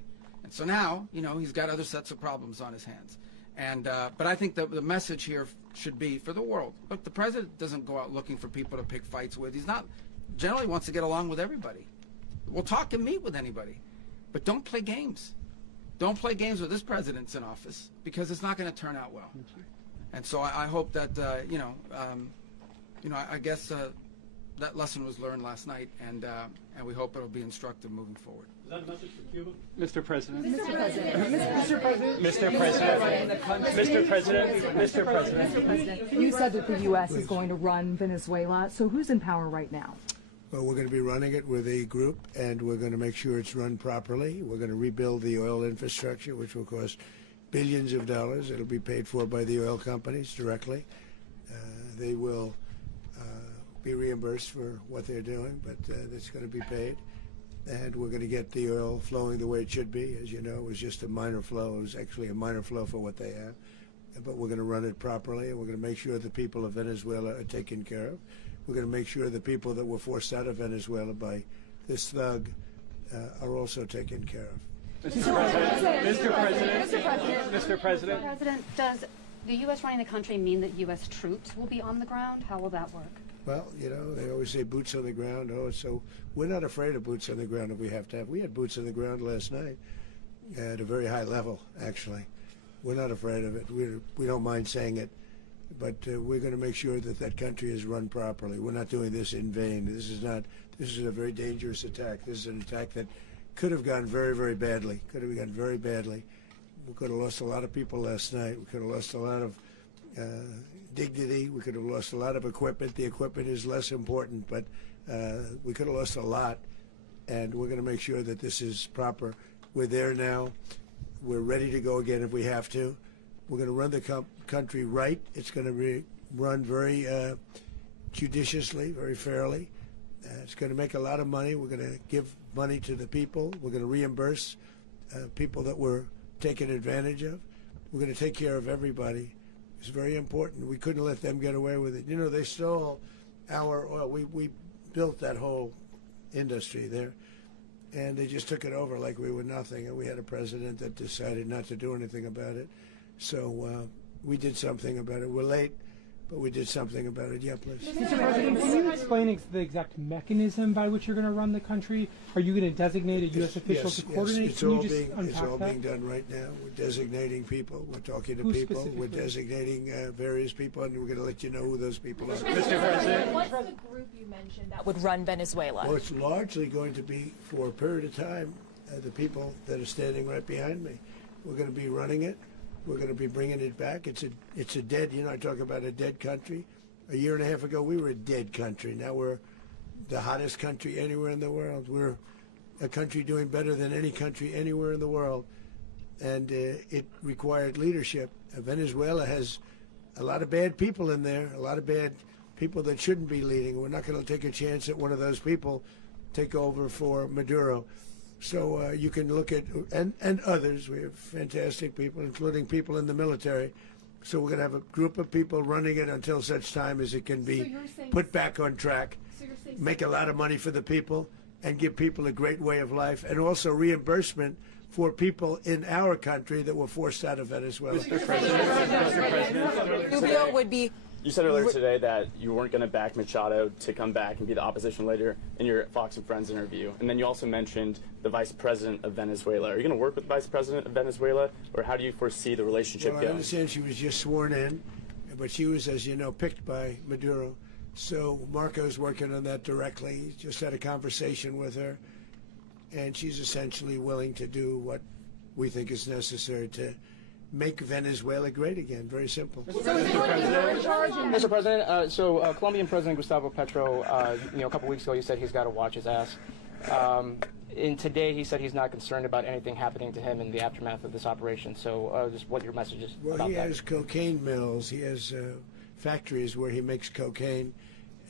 And so now, he's got other sets of problems on his hands. And but I think the message here should be for the world. Look, the president doesn't go out looking for people to pick fights with. He's not generally wants to get along with everybody. We'll talk and meet with anybody. But don't play games. Don't play games with this president's in office because it's not going to turn out well. And so I hope that, I guess that lesson was learned last night, and we hope it'll be instructive moving forward. Is that a message for Cuba? Mr. President. Mr. President. Mr. President. Mr. President. Mr. President. Mr. President. You said that the U.S. is going to run Venezuela, so who's in power right now? Well, we're going to be running it with a group, and we're going to make sure it's run properly. We're going to rebuild the oil infrastructure, which will cost billions of dollars. It'll be paid for by the oil companies directly. They will be reimbursed for what they're doing, but it's going to be paid. And we're going to get the oil flowing the way it should be. As you know, it was just a minor flow. It was actually a minor flow for what they have. But we're going to run it properly, and we're going to make sure the people of Venezuela are taken care of. We're going to make sure the people that were forced out of Venezuela by this thug are also taken care of. Mr. President, does the U.S. running the country mean that U.S. troops will be on the ground? How will that work? Well, you know, they always say boots on the ground. Oh, so we're not afraid of boots on the ground if we have to have. We had boots on the ground last night at a very high level, actually. We're not afraid of it. We don't mind saying it. But we're going to make sure that that country is run properly. We're not doing this in vain. This is a very dangerous attack. This is an attack that could have gone very, very badly. Could have gone very badly. We could have lost a lot of people last night. We could have lost a lot of dignity. We could have lost a lot of equipment. The equipment is less important, but we could have lost a lot. And we're going to make sure that this is proper. We're there now. We're ready to go again if we have to. We're going to run the country right. It's going to be run very judiciously, very fairly. It's going to make a lot of money. We're going to give money to the people. We're going to reimburse people that were taken advantage of. We're going to take care of everybody. It's very important. We couldn't let them get away with it. You know, they stole our oil. We built that whole industry there, and they just took it over like we were nothing. And we had a president that decided not to do anything about it. So we did something about it. We're late, but we did something about it. Yeah, please. Mr. President, can you explain the exact mechanism by which you're going to run the country? Are you going to designate a U.S. official to coordinate? It's all being done right now. We're designating people. We're talking to people. We're designating various people, and we're going to let you know who those people are. Mr. President. What's the group you mentioned that would run Venezuela? Well, it's largely going to be, for a period of time, the people that are standing right behind me. We're going to be running it. We're going to be bringing it back. It's a dead, I talk about a dead country. A year and a half ago, we were a dead country. Now we're the hottest country anywhere in the world. We're a country doing better than any country anywhere in the world. And it required leadership. Venezuela has a lot of bad people in there, a lot of bad people that shouldn't be leading. We're not going to take a chance that one of those people take over for Maduro. So you can look at, and others, we have fantastic people, including people in the military. So we're going to have a group of people running it until such time as it can be put back on track, make a lot of money for the people, and give people a great way of life, and also reimbursement for people in our country that were forced out of Venezuela. Mr. President. Rubio would be... You said earlier today that you weren't going to back Machado to come back and be the opposition leader in your Fox and Friends interview. And then you also mentioned the vice president of Venezuela. Are you going to work with the vice president of Venezuela, or how do you foresee the relationship going? I understand she was just sworn in, but she was, as you know, picked by Maduro. So Marco's working on that directly. He just had a conversation with her, and she's essentially willing to do what we think is necessary to make Venezuela great again. Very simple. Mr. President, Colombian President Gustavo Petro, a couple weeks ago, he said he's got to watch his ass. And today, he said he's not concerned about anything happening to him in the aftermath of this operation. So, just what your message is about that? Well, he has cocaine mills. He has factories where he makes cocaine.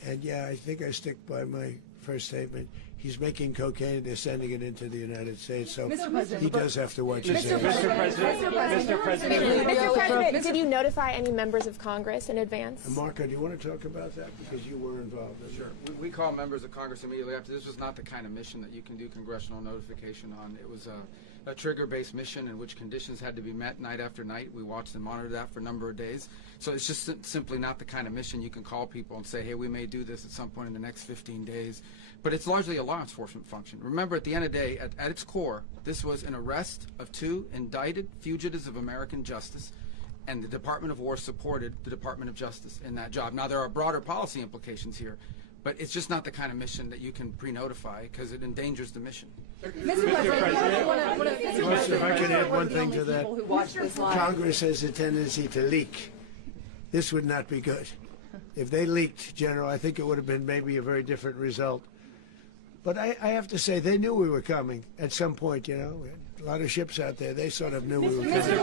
And yeah, I think I stick by my first statement. He's making cocaine. They're sending it into the United States. So he does have to watch his ass. Mr. President, did you notify any members of Congress in advance? Marco, do you want to talk about that? Because you were involved in it. Sure. We call members of Congress immediately after. This was not the kind of mission that you can do congressional notification on. It was a trigger-based mission in which conditions had to be met night after night. We watched and monitored that for a number of days. So it's just simply not the kind of mission you can call people and say, hey, we may do this at some point in the next 15 days. But it's largely a law enforcement function. Remember, at the end of the day, at its core, this was an arrest of 2 indicted fugitives of American justice, and the Department of War supported the Department of Justice in that job. Now, there are broader policy implications here, but it's just not the kind of mission that you can pre-notify because it endangers the mission. Mr. President, if I can add one thing to that. Congress has a tendency to leak. This would not be good. If they leaked, General, I think it would have been maybe a very different result. But I have to say, they knew we were coming at some point, We had a lot of ships out there. They sort of knew we were coming.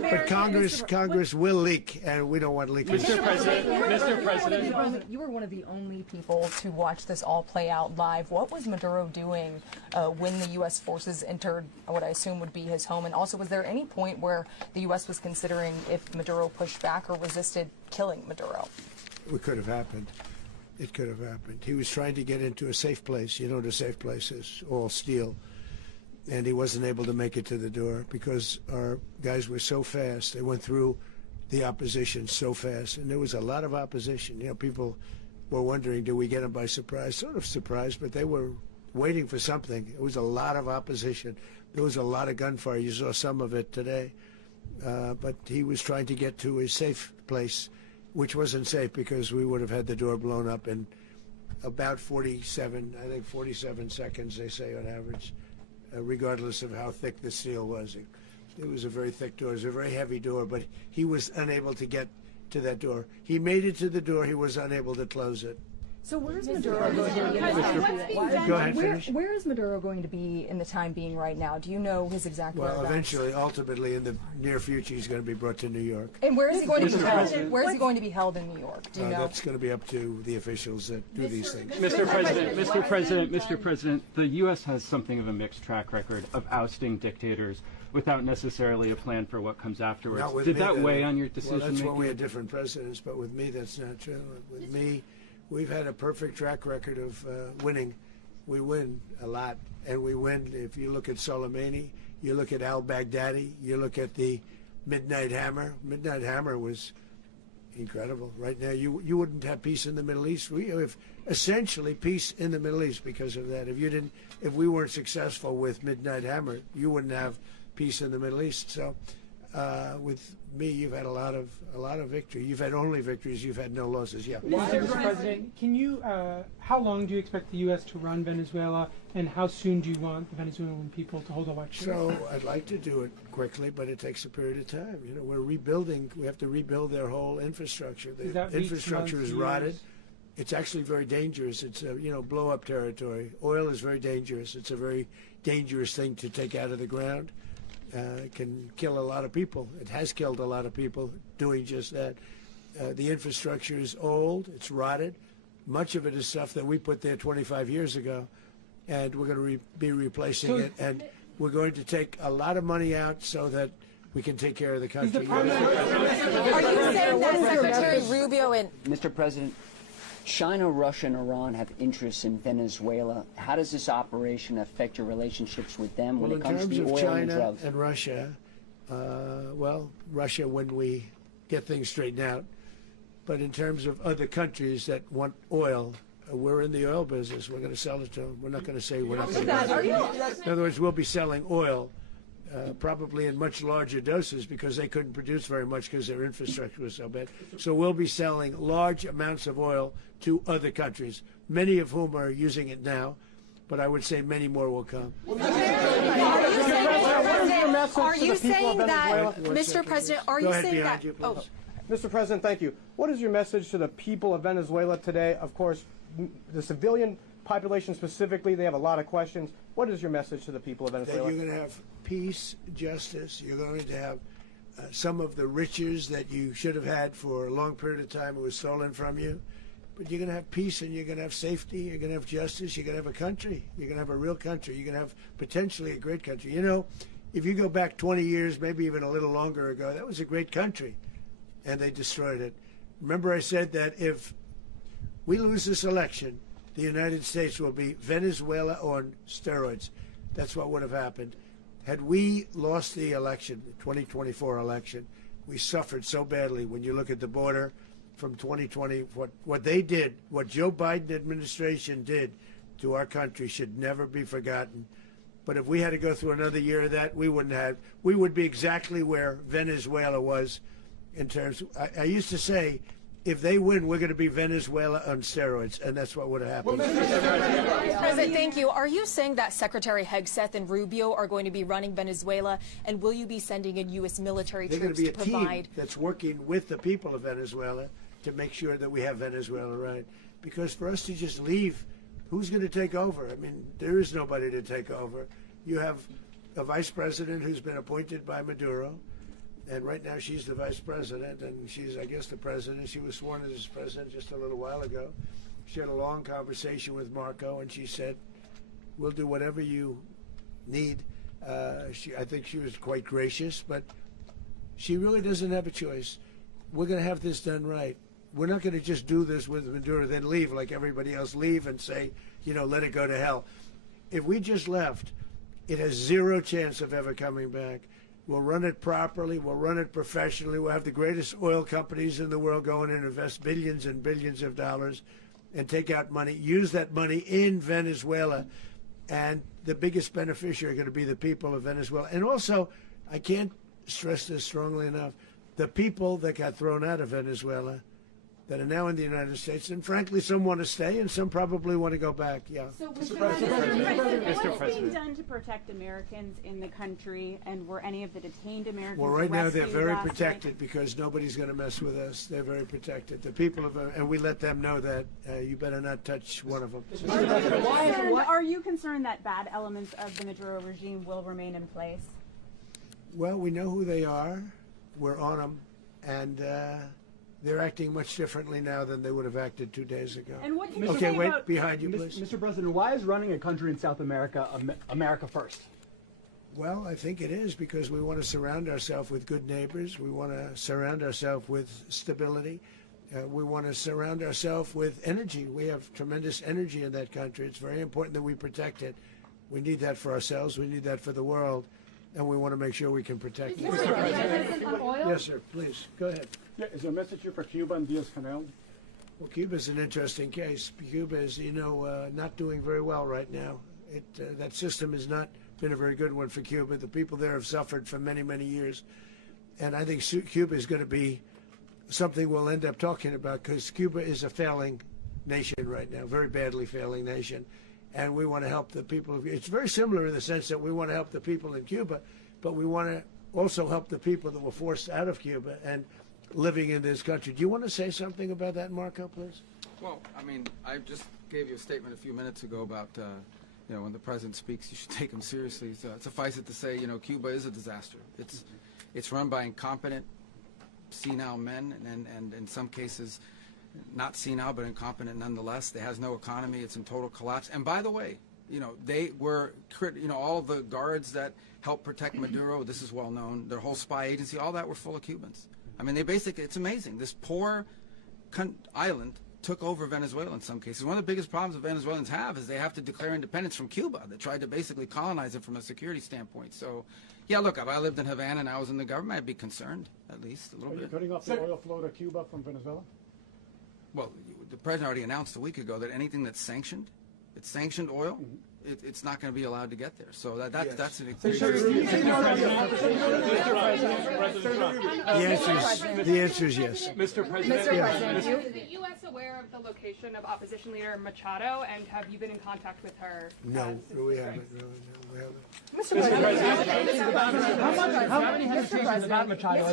But Congress will leak, and we don't want leakage. Mr. President. You were one of the only people to watch this all play out live. What was Maduro doing when the U.S. forces entered what I assume would be his home? And also, was there any point where the U.S. was considering if Maduro pushed back or resisted killing Maduro? It could have happened. it could have happened. He was trying to get into a safe place. You know what a safe place is, all steel. And he wasn't able to make it to the door because our guys were so fast. They went through the opposition so fast. And there was a lot of opposition. You know, people were wondering, do we get them by surprise? Sort of surprised, but they were waiting for something. It was a lot of opposition. There was a lot of gunfire. You saw some of it today. But he was trying to get to a safe place, which wasn't safe because we would have had the door blown up in about 47 seconds, they say on average, regardless of how thick the steel was. It was a very thick door. It was a very heavy door, but he was unable to get to that door. He made it to the door. He was unable to close it. So where's Maduro going to be? Go ahead, finish. Where is Maduro going to be in the time being right now? Do you know his exact whereabouts? Well, eventually, ultimately, in the near future, he's going to be brought to New York. And where is he going to be held? Where is he going to be held in New York? Do you know? That's going to be up to the officials that do these things. Mr. President, the U.S. has something of a mixed track record of ousting dictators without necessarily a plan for what comes afterwards. Did that weigh on your decision making? Well, that's why we had making? different presidents, but with me, that's not true. With me, we've had a perfect track record of winning. We win a lot, and we win. If you look at Soleimani, you look at al-Baghdadi, you look at the Midnight Hammer. Midnight Hammer was incredible. Right now, you wouldn't have peace in the Middle East. We have essentially peace in the Middle East because of that. If we weren't successful with Midnight Hammer, you wouldn't have peace in the Middle East. So, with me, you've had a lot of victory. You've had only victories. You've had no losses. Yeah. Mr. President, can you? How long do you expect the U.S. to run Venezuela, and how soon do you want the Venezuelan people to hold elections? So I'd like to do it quickly, but it takes a period of time. You know, we're rebuilding. We have to rebuild their whole infrastructure. The infrastructure is rotted. It's actually very dangerous. It's blow-up territory. Oil is very dangerous. It's a very dangerous thing to take out of the ground. It can kill a lot of people. It has killed a lot of people doing just that. The infrastructure is old. It's rotted. Much of it is stuff that we put there 25 years ago, and we're going to be replacing it. And we're going to take a lot of money out so that we can take care of the country. Are you saying that Secretary Rubio and Mr. President, China, Russia, and Iran have interests in Venezuela. How does this operation affect your relationships with them when it comes to the oil and drugs? In terms of China and Russia, Russia when we get things straightened out. But in terms of other countries that want oil, we're in the oil business. We're going to sell it to them. We're not going to say we're not going to. In other words, we'll be selling oil. Probably in much larger doses because they couldn't produce very much because their infrastructure was so bad. So we'll be selling large amounts of oil to other countries, many of whom are using it now, but I would say many more will come. Are you saying that, Mr. President, are you saying that? Oh, Mr. President, thank you. What is your message to the people of Venezuela today? Of course, the civilian population specifically, they have a lot of questions. What is your message to the people of Venezuela? That you're going to have peace, justice. You're going to have some of the riches that you should have had for a long period of time. It was stolen from you. But you're going to have peace and you're going to have safety. You're going to have justice. You're going to have a country. You're going to have a real country. You're going to have potentially a great country. You know, if you go back 20 years, maybe even a little longer ago, that was a great country. And they destroyed it. Remember I said that if we lose this election, the United States will be Venezuela on steroids. That's what would have happened. Had we lost the election, the 2024 election, we suffered so badly. When you look at the border from 2020, what they did, what Joe Biden administration did to our country should never be forgotten. But if we had to go through another year of that, we would be exactly where Venezuela was in terms. I used to say, if they win, we're going to be Venezuela on steroids, and that's what would have happened. President, thank you. Are you saying that Secretary Hegseth and Rubio are going to be running Venezuela, and will you be sending in U.S. military troops to provide? They're going to be a team that's working with the people of Venezuela to make sure that we have Venezuela right. Because for us to just leave, who's going to take over? I mean, there is nobody to take over. You have a vice president who's been appointed by Maduro. And right now she's the vice president, and she's, I guess, the president. She was sworn as president just a little while ago. She had a long conversation with Marco, and she said, we'll do whatever you need. I think she was quite gracious, but she really doesn't have a choice. We're going to have this done right. we're not going to just do this with Maduro, then leave like everybody else, leave and say, let it go to hell. If we just left, it has zero chance of ever coming back. We'll run it properly. We'll run it professionally. We'll have the greatest oil companies in the world go in and invest billions and billions of dollars and take out money, use that money in Venezuela. And the biggest beneficiary are going to be the people of Venezuela. And also, I can't stress this strongly enough, the people that got thrown out of Venezuela that are now in the United States, and frankly, some want to stay and some probably want to go back. Yeah. So, Mr. President, what is being done to protect Americans in the country, and were any of the detained Americans Well, right now they're rescued very last protected night? because nobody's going to mess with us. They're very protected. The people of, and we let them know that you better not touch one of them. Are you concerned that bad elements of the Maduro regime will remain in place? Well, we know who they are. We're on them, and they're acting much differently now than they would have acted 2 days ago. And what can you Okay, say wait, about behind you, please. Mr. President, why is running a country in South America America first? Well, I think it is because we want to surround ourselves with good neighbors. We want to surround ourselves with stability. We want to surround ourselves with energy. We have tremendous energy in that country. It's very important that we protect it. We need that for ourselves. We need that for the world. And we want to make sure we can protect it. Mr. President, on oil? Yes, sir. Please, go ahead. Yeah, is there a message here for Cuba and Diaz-Canel? Well, Cuba's an interesting case. Cuba is, not doing very well right now. That system has not been a very good one for Cuba. The people there have suffered for many, many years. And I think Cuba is going to be something we'll end up talking about because Cuba is a failing nation right now, very badly failing nation. And we want to help the people. It's very similar in the sense that we want to help the people in Cuba, but we want to also help the people that were forced out of Cuba and living in this country. Do you want to say something about that, Marco, please? Well, I mean, I just gave you a statement a few minutes ago about, when the president speaks, you should take him seriously. So suffice it to say, Cuba is a disaster. It's run by incompetent, senile men, and in some cases, not senile, but incompetent nonetheless. It has no economy. It's in total collapse. And by the way, they were, all the guards that helped protect Maduro, this is well known, their whole spy agency, all that were full of Cubans. I mean, they basically, it's amazing. This poor island took over Venezuela in some cases. One of the biggest problems that Venezuelans have is they have to declare independence from Cuba. They tried to basically colonize it from a security standpoint. So, yeah, look, if I lived in Havana and I was in the government, I'd be concerned, at least a little bit. Are you cutting off the oil flow to Cuba from Venezuela? Well, the president already announced a week ago that anything that's sanctioned, it's sanctioned oil, it's not going to be allowed to get there. So that's an The answer is yes. Mr. President. Is the U.S. aware of the location of opposition leader Machado, and have you been in contact with her? No, we haven't. Mr.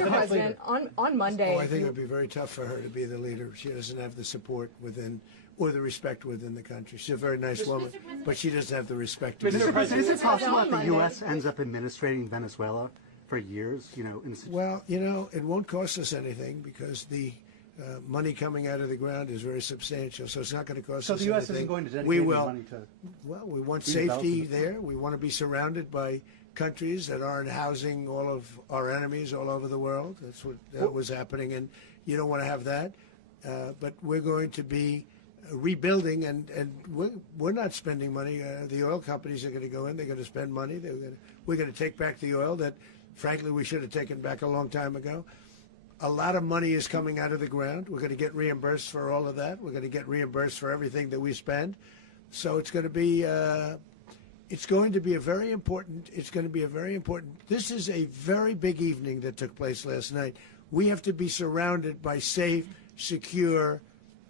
President, on Monday. Oh, I think it would be very tough for her to be the leader. She doesn't have the support within or the respect within the country. She's a very nice woman, but she doesn't have the respect. Mr. President, is it possible that the U.S. ends up administrating Venezuela for years? Well, it won't cost us anything because the money coming out of the ground is very substantial, so it's not going to cost us anything. So the U.S. isn't going to dedicate any money to. Well, we want safety there. We want to be surrounded by countries that aren't housing all of our enemies all over the world. That's what was happening, and you don't want to have that. But we're going to be rebuilding, and we're not spending money. The oil companies are going to go in. They're going to spend money. We're going to take back the oil that, frankly, we should have taken back a long time ago. A lot of money is coming out of the ground. We're going to get reimbursed for all of that. We're going to get reimbursed for everything that we spend. So it's going to be a very important. This is a very big evening that took place last night. We have to be surrounded by safe, secure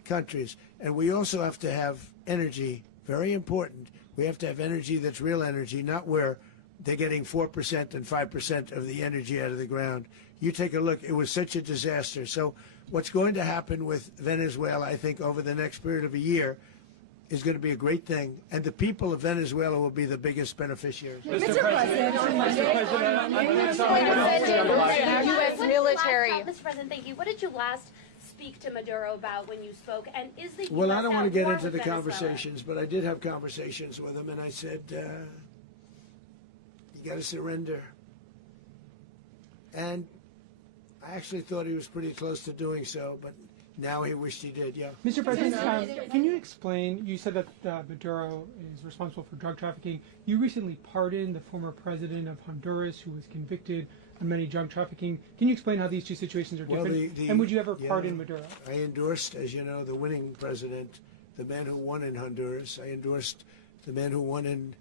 countries. And we also have to have energy, very important. We have to have energy that's real energy, not where they're getting 4% and 5% of the energy out of the ground. You take a look, it was such a disaster. So what's going to happen with Venezuela, I think, over the next period of a year is going to be a great thing. And the people of Venezuela will be the biggest beneficiaries. Mr. President, on Monday, U.S. military. Mr. President, thank you. What did you last speak to Maduro about when you spoke? And is the Well, US I don't want to get into the Venezuela? conversations, but I did have conversations with him, and I said, you got to surrender. And I actually thought he was pretty close to doing so, but Now he wished he did, yeah. Mr. President, can you explain, you said that Maduro is responsible for drug trafficking. You recently pardoned the former president of Honduras who was convicted on many drug trafficking. Can you explain how these two situations are different? And would you ever pardon Maduro? I endorsed, as you know, the winning president, the man who won in Honduras. I endorsed the man who won in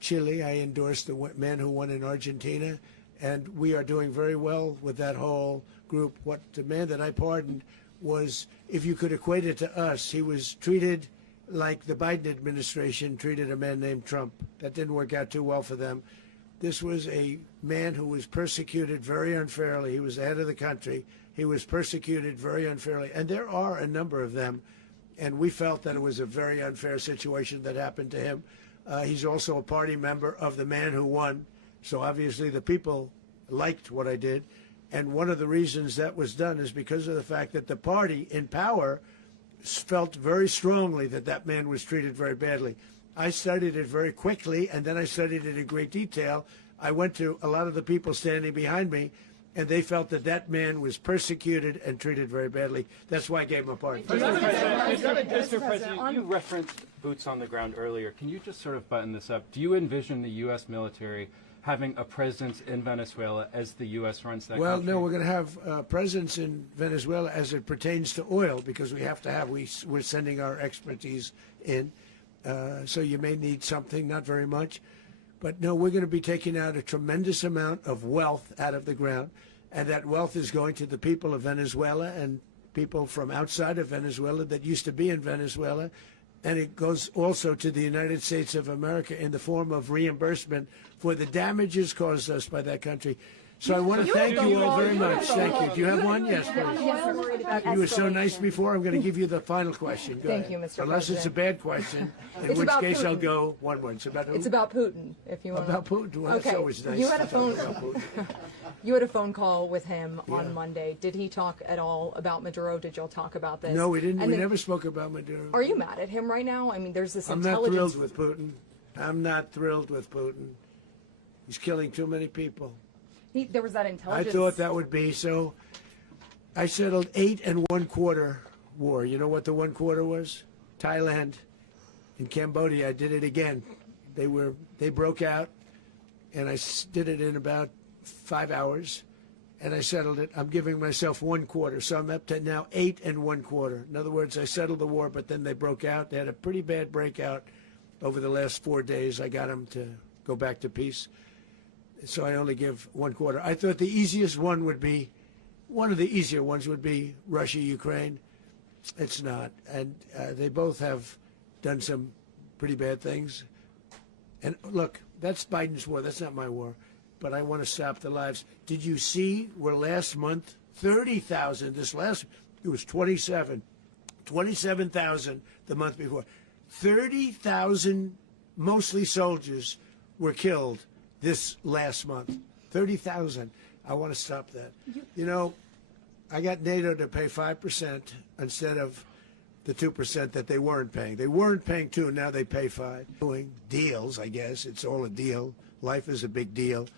Chile. I endorsed the man who won in Argentina. And we are doing very well with that whole group. What the man that I pardoned was, if you could equate it to us, he was treated like the Biden administration treated a man named Trump. That didn't work out too well for them. This was a man who was persecuted very unfairly. He was the head of the country. He was persecuted very unfairly. And there are a number of them. And we felt that it was a very unfair situation that happened to him. He's also a party member of the man who won. So obviously the people liked what I did. And one of the reasons that was done is because of the fact that the party in power felt very strongly that that man was treated very badly. I studied it very quickly, and then I studied it in great detail. I went to a lot of the people standing behind me, and they felt that that man was persecuted and treated very badly. That's why I gave him a pardon. Mr. President, you referenced boots on the ground earlier. Can you just sort of button this up? Do you envision the U.S. military having a presence in Venezuela as the U.S. runs that country? No, we're going to have a presence in Venezuela as it pertains to oil, because we have to have, we're sending our expertise in. So you may need something, not very much. But no, we're going to be taking out a tremendous amount of wealth out of the ground. And that wealth is going to the people of Venezuela and people from outside of Venezuela that used to be in Venezuela. And it goes also to the United States of America in the form of reimbursement for the damages caused us by that country. So I want to thank you all very much. Thank you. Do you have one? Yes, please. You were so nice before. I'm going to give you the final question. Go ahead. Thank you, Mr. President. Unless it's a bad question, in which case I'll go one more. It's about who? It's about Putin, if you want. About Putin? Well, okay. That's always nice. You had a phone. You had a phone call with him on Monday. Did he talk at all about Maduro? Did y'all talk about this? No, we didn't. We never spoke about Maduro. Are you mad at him right now? I mean, there's this I'm not thrilled with Putin. I'm not thrilled with Putin. He's killing too many people. There was that intelligence. I thought that would be so. I settled 8 1/4 war. You know what the 1/4 was? Thailand and Cambodia. I did it again. They broke out, and I did it in about 5 hours, and I settled it. I'm giving myself 1/4, so I'm up to now 8 1/4. In other words, I settled the war, but then they broke out. They had a pretty bad breakout over the last 4 days. I got them to go back to peace. So I only give 1/4. I thought the easiest one would be, one of the easier ones would be Russia, Ukraine. It's not. And they both have done some pretty bad things. And look, that's Biden's war. That's not my war. But I want to stop the lives. Did you see where last month, 30,000, it was 27,000 the month before. 30,000, mostly soldiers, were killed this last month. 30,000. I want to stop that. You know, I got NATO to pay 5% instead of the 2% that they weren't paying. They weren't paying 2, now they pay 5. Doing deals, I guess. It's all a deal. Life is a big deal.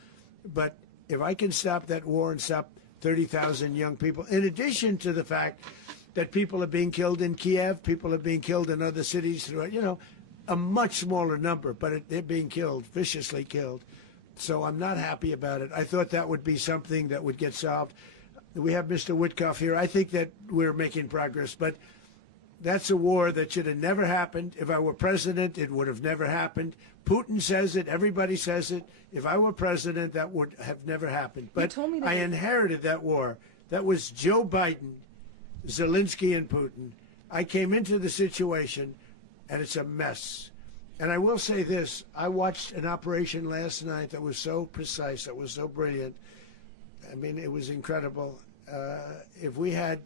But if I can stop that war and stop 30,000 young people, in addition to the fact that people are being killed in Kiev, people are being killed in other cities throughout, you know, a much smaller number, but they're being killed, viciously killed. So I'm not happy about it. I thought that would be something that would get solved. We have Mr. Witkoff here. I think that we're making progress, but that's a war that should have never happened. If I were president, it would have never happened. Putin says it. Everybody says it. If I were president, that would have never happened. But I inherited that war. That was Joe Biden, Zelensky, and Putin. I came into the situation, and it's a mess. And I will say this, I watched an operation last night that was so precise, that was so brilliant. I mean, it was incredible. If we had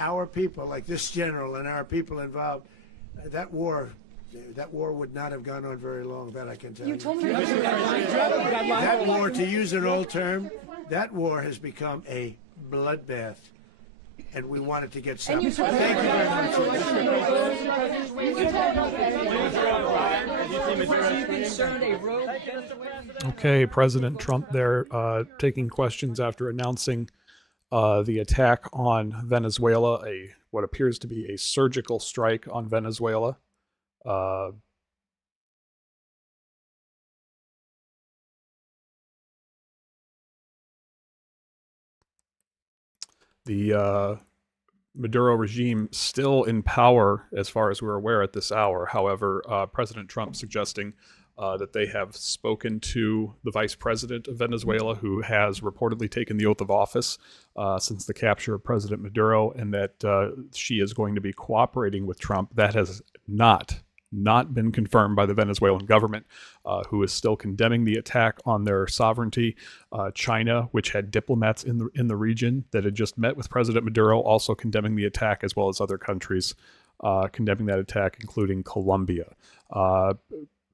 our people, like this general and our people involved, that war would not have gone on very long, that I can tell you. You told me that war, to use an old term, that war has become a bloodbath. And we wanted to get stopped. Thank you very much. Okay, President Trump there taking questions after announcing the attack on Venezuela, a what appears to be a surgical strike on Venezuela. The Maduro regime still in power as far as we're aware at this hour. However, President Trump suggesting that they have spoken to the vice president of Venezuela, who has reportedly taken the oath of office since the capture of President Maduro, and that she is going to be cooperating with Trump. That has not been confirmed by the Venezuelan government, who is still condemning the attack on their sovereignty. China, which had diplomats in the region that had just met with President Maduro, also condemning the attack, as well as other countries condemning that attack, including Colombia.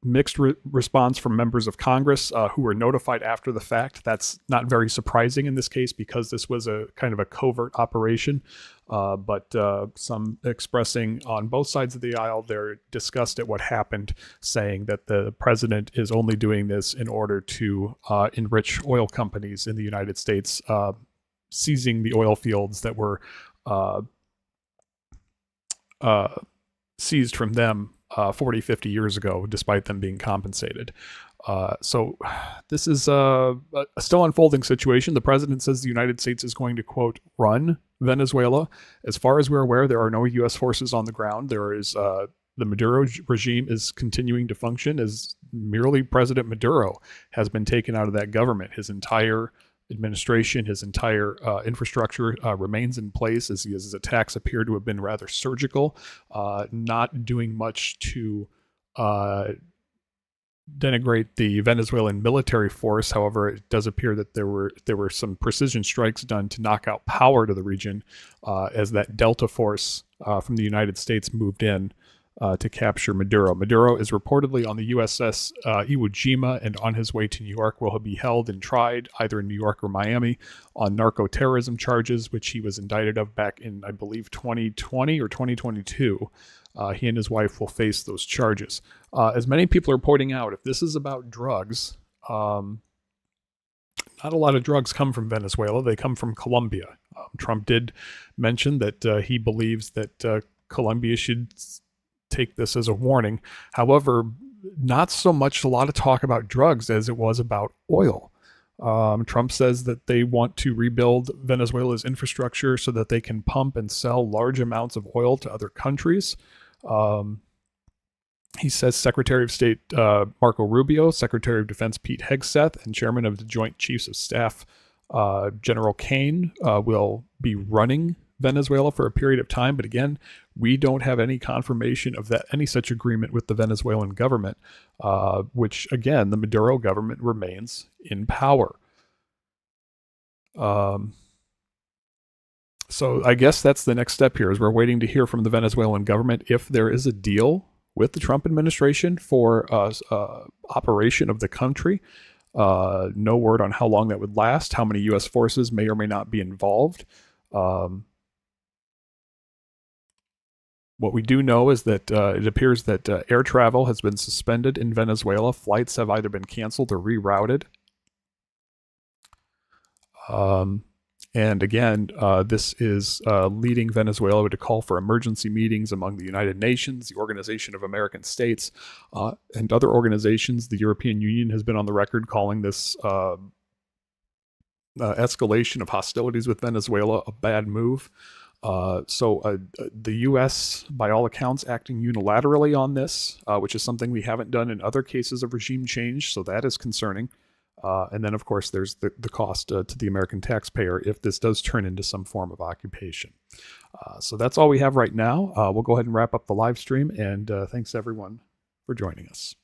Mixed response from members of Congress who were notified after the fact. That's not very surprising in this case because this was a kind of a covert operation. But some expressing on both sides of the aisle their disgust at what happened, saying that the president is only doing this in order to enrich oil companies in the United States, seizing the oil fields that were seized from them 40, 50 years ago, despite them being compensated. So this is a still unfolding situation. The president says the United States is going to, quote, run Venezuela. As far as we're aware, there are no U.S. forces on the ground. There is the Maduro regime is continuing to function as merely President Maduro has been taken out of that government. His entire administration, his entire infrastructure remains in place, as his attacks appear to have been rather surgical, not doing much to denigrate the Venezuelan military force. However, it does appear that there were some precision strikes done to knock out power to the region as that Delta force from the United States moved in to capture Maduro. Maduro is reportedly on the USS Iwo Jima and on his way to New York, where he'll be held and tried either in New York or Miami on narco terrorism charges, which he was indicted of back in, I believe, 2020 or 2022. He and his wife will face those charges. As many people are pointing out, if this is about drugs, not a lot of drugs come from Venezuela. They come from Colombia. Trump did mention that he believes that Colombia should take this as a warning. However, not so much a lot of talk about drugs as it was about oil. Trump says that they want to rebuild Venezuela's infrastructure so that they can pump and sell large amounts of oil to other countries. He says Secretary of State Marco Rubio, Secretary of Defense Pete Hegseth, and Chairman of the Joint Chiefs of Staff General Kane will be running Venezuela for a period of time. But again, we don't have any confirmation of that, any such agreement with the Venezuelan government, which again, the Maduro government remains in power. So I guess that's the next step here, is we're waiting to hear from the Venezuelan government if there is a deal with the Trump administration for operation of the country. No word on how long that would last, how many U.S. forces may or may not be involved. What we do know is that it appears that air travel has been suspended in Venezuela. Flights have either been canceled or rerouted. And again, this is leading Venezuela to call for emergency meetings among the United Nations, the Organization of American States, and other organizations. The European Union has been on the record calling this escalation of hostilities with Venezuela a bad move. So the U.S., by all accounts, acting unilaterally on this, which is something we haven't done in other cases of regime change, so that is concerning. And then, of course, there's the cost to the American taxpayer if this does turn into some form of occupation. So that's all we have right now. We'll go ahead and wrap up the live stream, and thanks, everyone, for joining us.